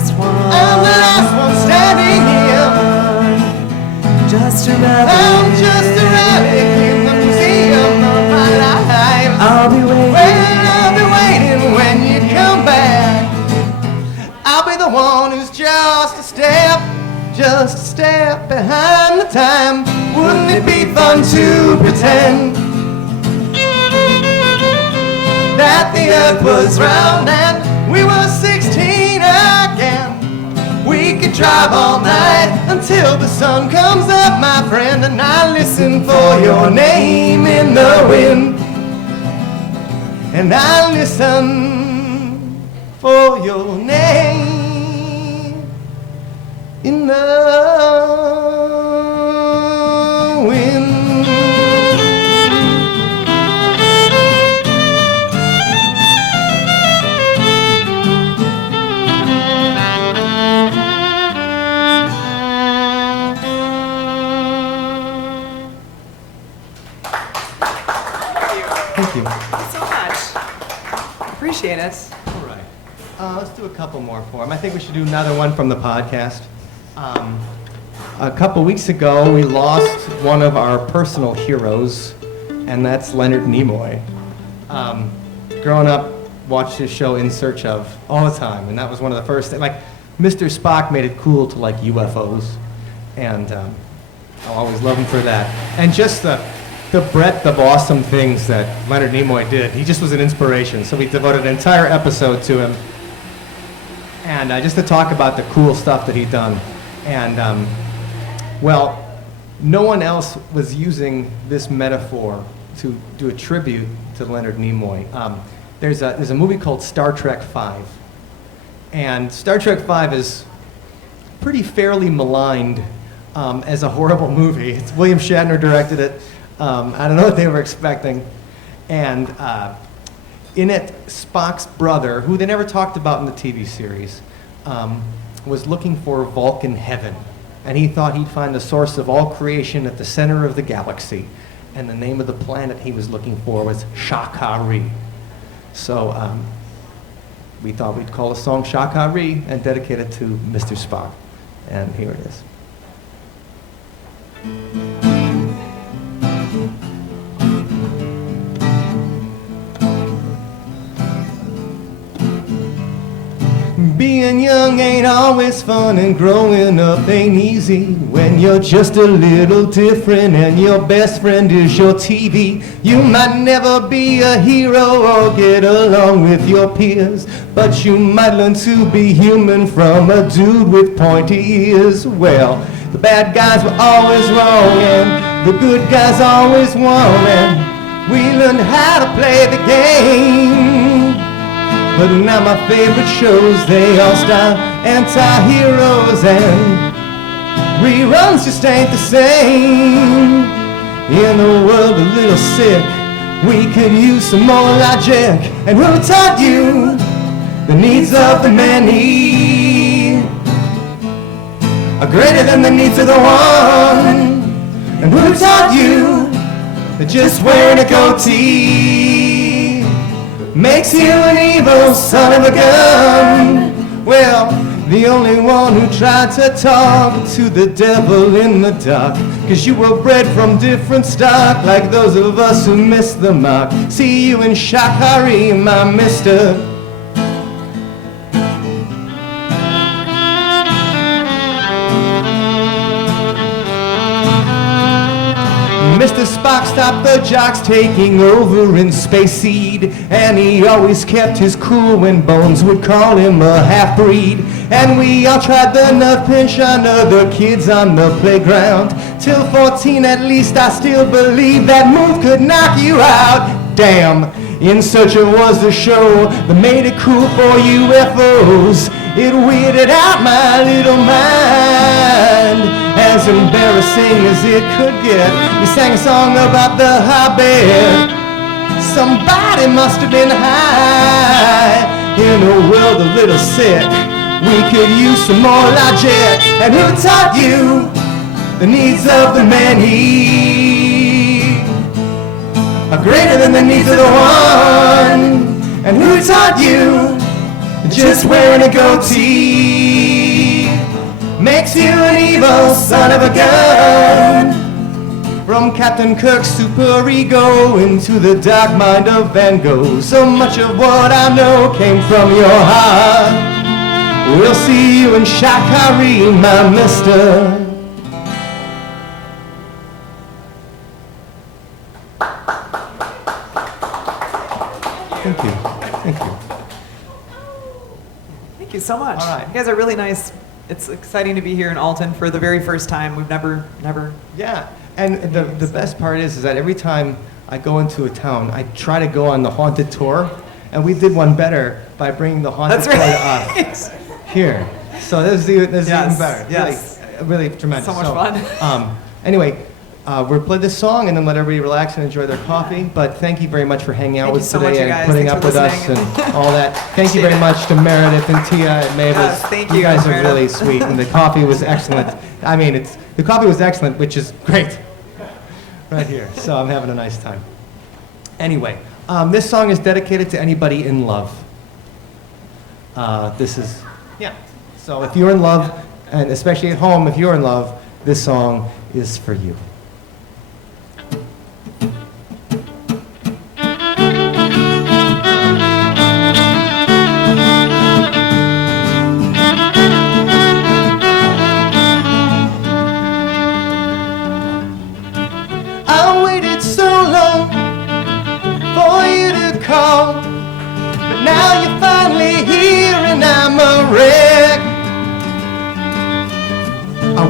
last one. I'm the last one standing here. Just a rabbit. I'm just a rabbit in the museum of my life. I'll be waiting. Well, I'll be waiting when you come back. I'll be the one who's just a step behind the time. Wouldn't it be fun to pretend that the earth was round and we were 16 again? We could drive all night until the sun comes up, my friend, and I listen for your name in the wind. And I listen for your name in the wind. Thank you. Thanks so much. Appreciate it. All right. Let's do a couple more for him. I think we should do another one from the podcast. A couple weeks ago, we lost one of our personal heroes, and that's Leonard Nimoy. growing up, watched this show In Search Of all the time, and that was one of the first things. Like, Mr. Spock made it cool to like UFOs, and I'll always love him for that. And just the breadth of awesome things that Leonard Nimoy did. He just was an inspiration, so we devoted an entire episode to him. And just to talk about the cool stuff that he'd done. And, well, no one else was using this metaphor to do a tribute to Leonard Nimoy. There's a movie called Star Trek V. And Star Trek V is pretty fairly maligned as a horrible movie. It's William Shatner directed it. I don't know what they were expecting. And in it, Spock's brother, who they never talked about in the TV series, was looking for Vulcan heaven. And he thought he'd find the source of all creation at the center of the galaxy. And the name of the planet he was looking for was Shakari. So we thought we'd call the song Shakari and dedicate it to Mr. Spock. And here it is. Being young ain't always fun, and growing up ain't easy when you're just a little different and your best friend is your TV. You might never be a hero or get along with your peers, but you might learn to be human from a dude with pointy ears. Well, the bad guys were always wrong and the good guys always won, and we learned how to play the game. But now my favorite shows, they all star anti-heroes, and reruns just ain't the same. In a world a little sick, we could use some more logic. And who taught you the needs of the many are greater than the needs of the one? And who taught you that just wearing a goatee makes you an evil son of a gun? Well, the only one who tried to talk to the devil in the dark, 'cause you were bred from different stock, like those of us who missed the mark. See you in Shakari, my mister. Mr. Spock stopped the jocks taking over in Space Seed, and he always kept his cool when Bones would call him a half-breed. And we all tried the nut pinch on other kids on the playground. Till 14 at least I still believe that move could knock you out. Damn, In Search Of was the show that made it cool for UFOs. It weirded out my little mind, as embarrassing as it could get. He sang a song about the Hobbit. Somebody must have been high. In a world a little sick, we could use some more logic. And who taught you the needs of the many are greater than the needs of the one? And who taught you just wearing a goatee makes you an evil son of a gun? From Captain Kirk's superego into the dark mind of Van Gogh, so much of what I know came from your heart. We'll see you in Shakari, my mister. Thank you. Thank you. Thank you so much. All right. You guys are really nice. It's exciting to be here in Alton for the very first time. We've never. Yeah, and the best part is that every time I go into a town, I try to go on the haunted tour, and we did one better by bringing the haunted tour to us here. So this is even better. Yes. Really tremendous. So much fun. Anyway, we'll play this song and then let everybody relax and enjoy their coffee. But thank you very much for hanging out with us today and putting up with us and all that. Thank you very much to Meredith and Tia and Mavis. Yes, thank you. You guys are Meredith. really sweet, and the coffee was excellent. I mean, the coffee was excellent, which is great. Right here. So I'm having a nice time. Anyway, this song is dedicated to anybody in love. So if you're in love, and especially at home, if you're in love, this song is for you.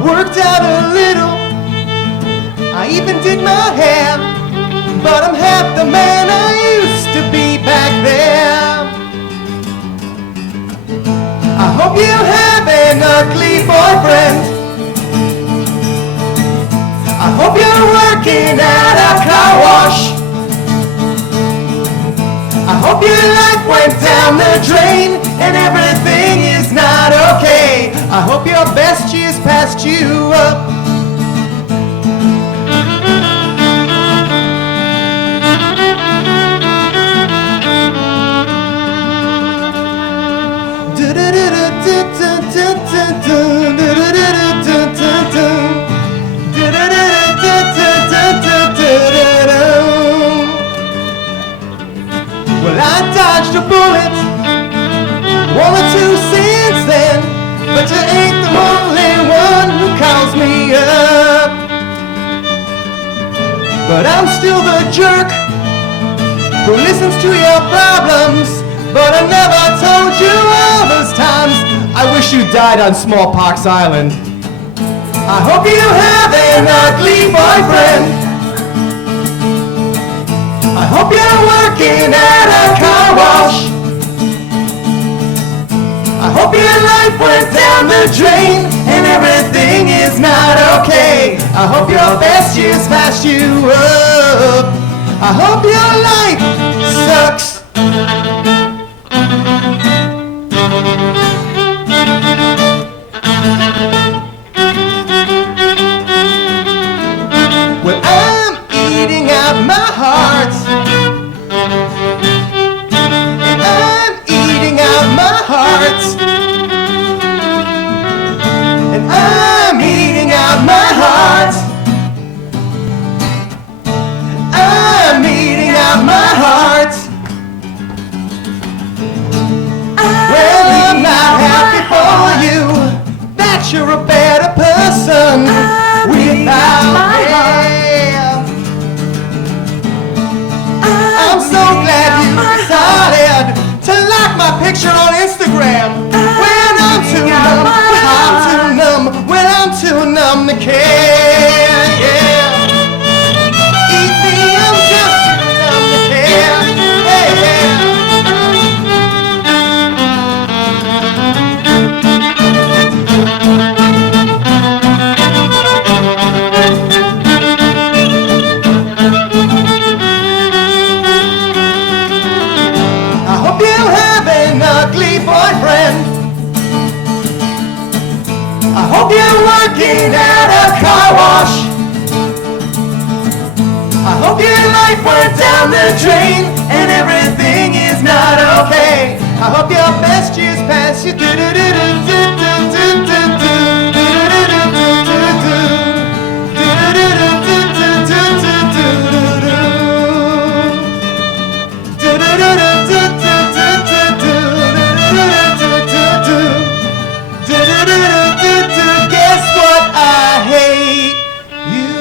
worked out a little. I even did my hair, but I'm half the man I used to be back there. I hope you have an ugly boyfriend. I hope you're working at a car wash. I hope your life went down the drain and everything is not okay. I hope your best years passed you up. Well, I dodged a bullet, one or two since then, but you ain't the only one who calls me up. But I'm still the jerk who listens to your problems, but I never told you all those times I wish you died on Smallpox Island. I hope you have an ugly boyfriend. I hope you're working at a car wash. I hope your life went down the drain and everything is not okay. I hope your best years passed you up. I hope your life sucks. Well, I'm eating out my heart, and I'm eating out my heart, and I'm eating out my heart. I'm eating out my heart. Well, I'm not happy for you that you're a better person without me. I'm so glad you decided to like my picture on Instagram. When I'm too numb, when I'm too numb to care, yeah. Eat me, I'm just too numb to care, yeah. I hope you have an ugly boyfriend. I hope you're working at a car wash. I hope your life went down the drain and everything is not okay. I hope your best years pass you. Guess what? I hate you.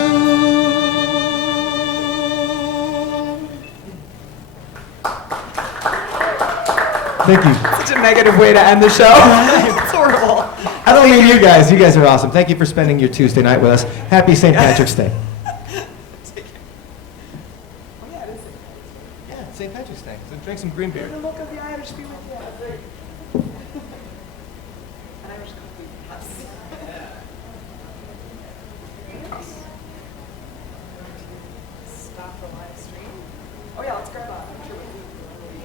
Thank you. Such a negative way to end the show. It's horrible. I don't mean you guys. You guys are awesome. Thank you for spending your Tuesday night with us. Happy St. Patrick's Day. Yeah, St. Patrick's Day. So drink some green beer. The look of the Irish be with you. An Irish coffee. Stop the live stream. Oh yeah, let's grab a picture with you.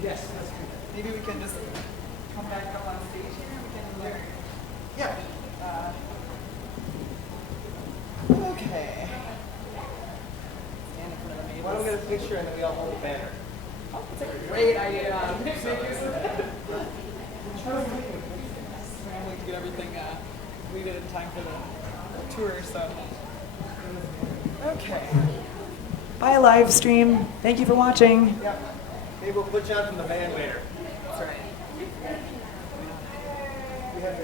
Yes, that's good. Maybe we can just come back up on stage here. We can like, Yeah. okay. Stand in front of the maple. Why don't we get a picture and then we all hold a banner? Oh, that's a great idea. Scrambling to get everything completed in time for the tour, so. Okay. Bye, live stream. Thank you for watching. Yeah. Maybe we'll put you on from the van later. That's right. We have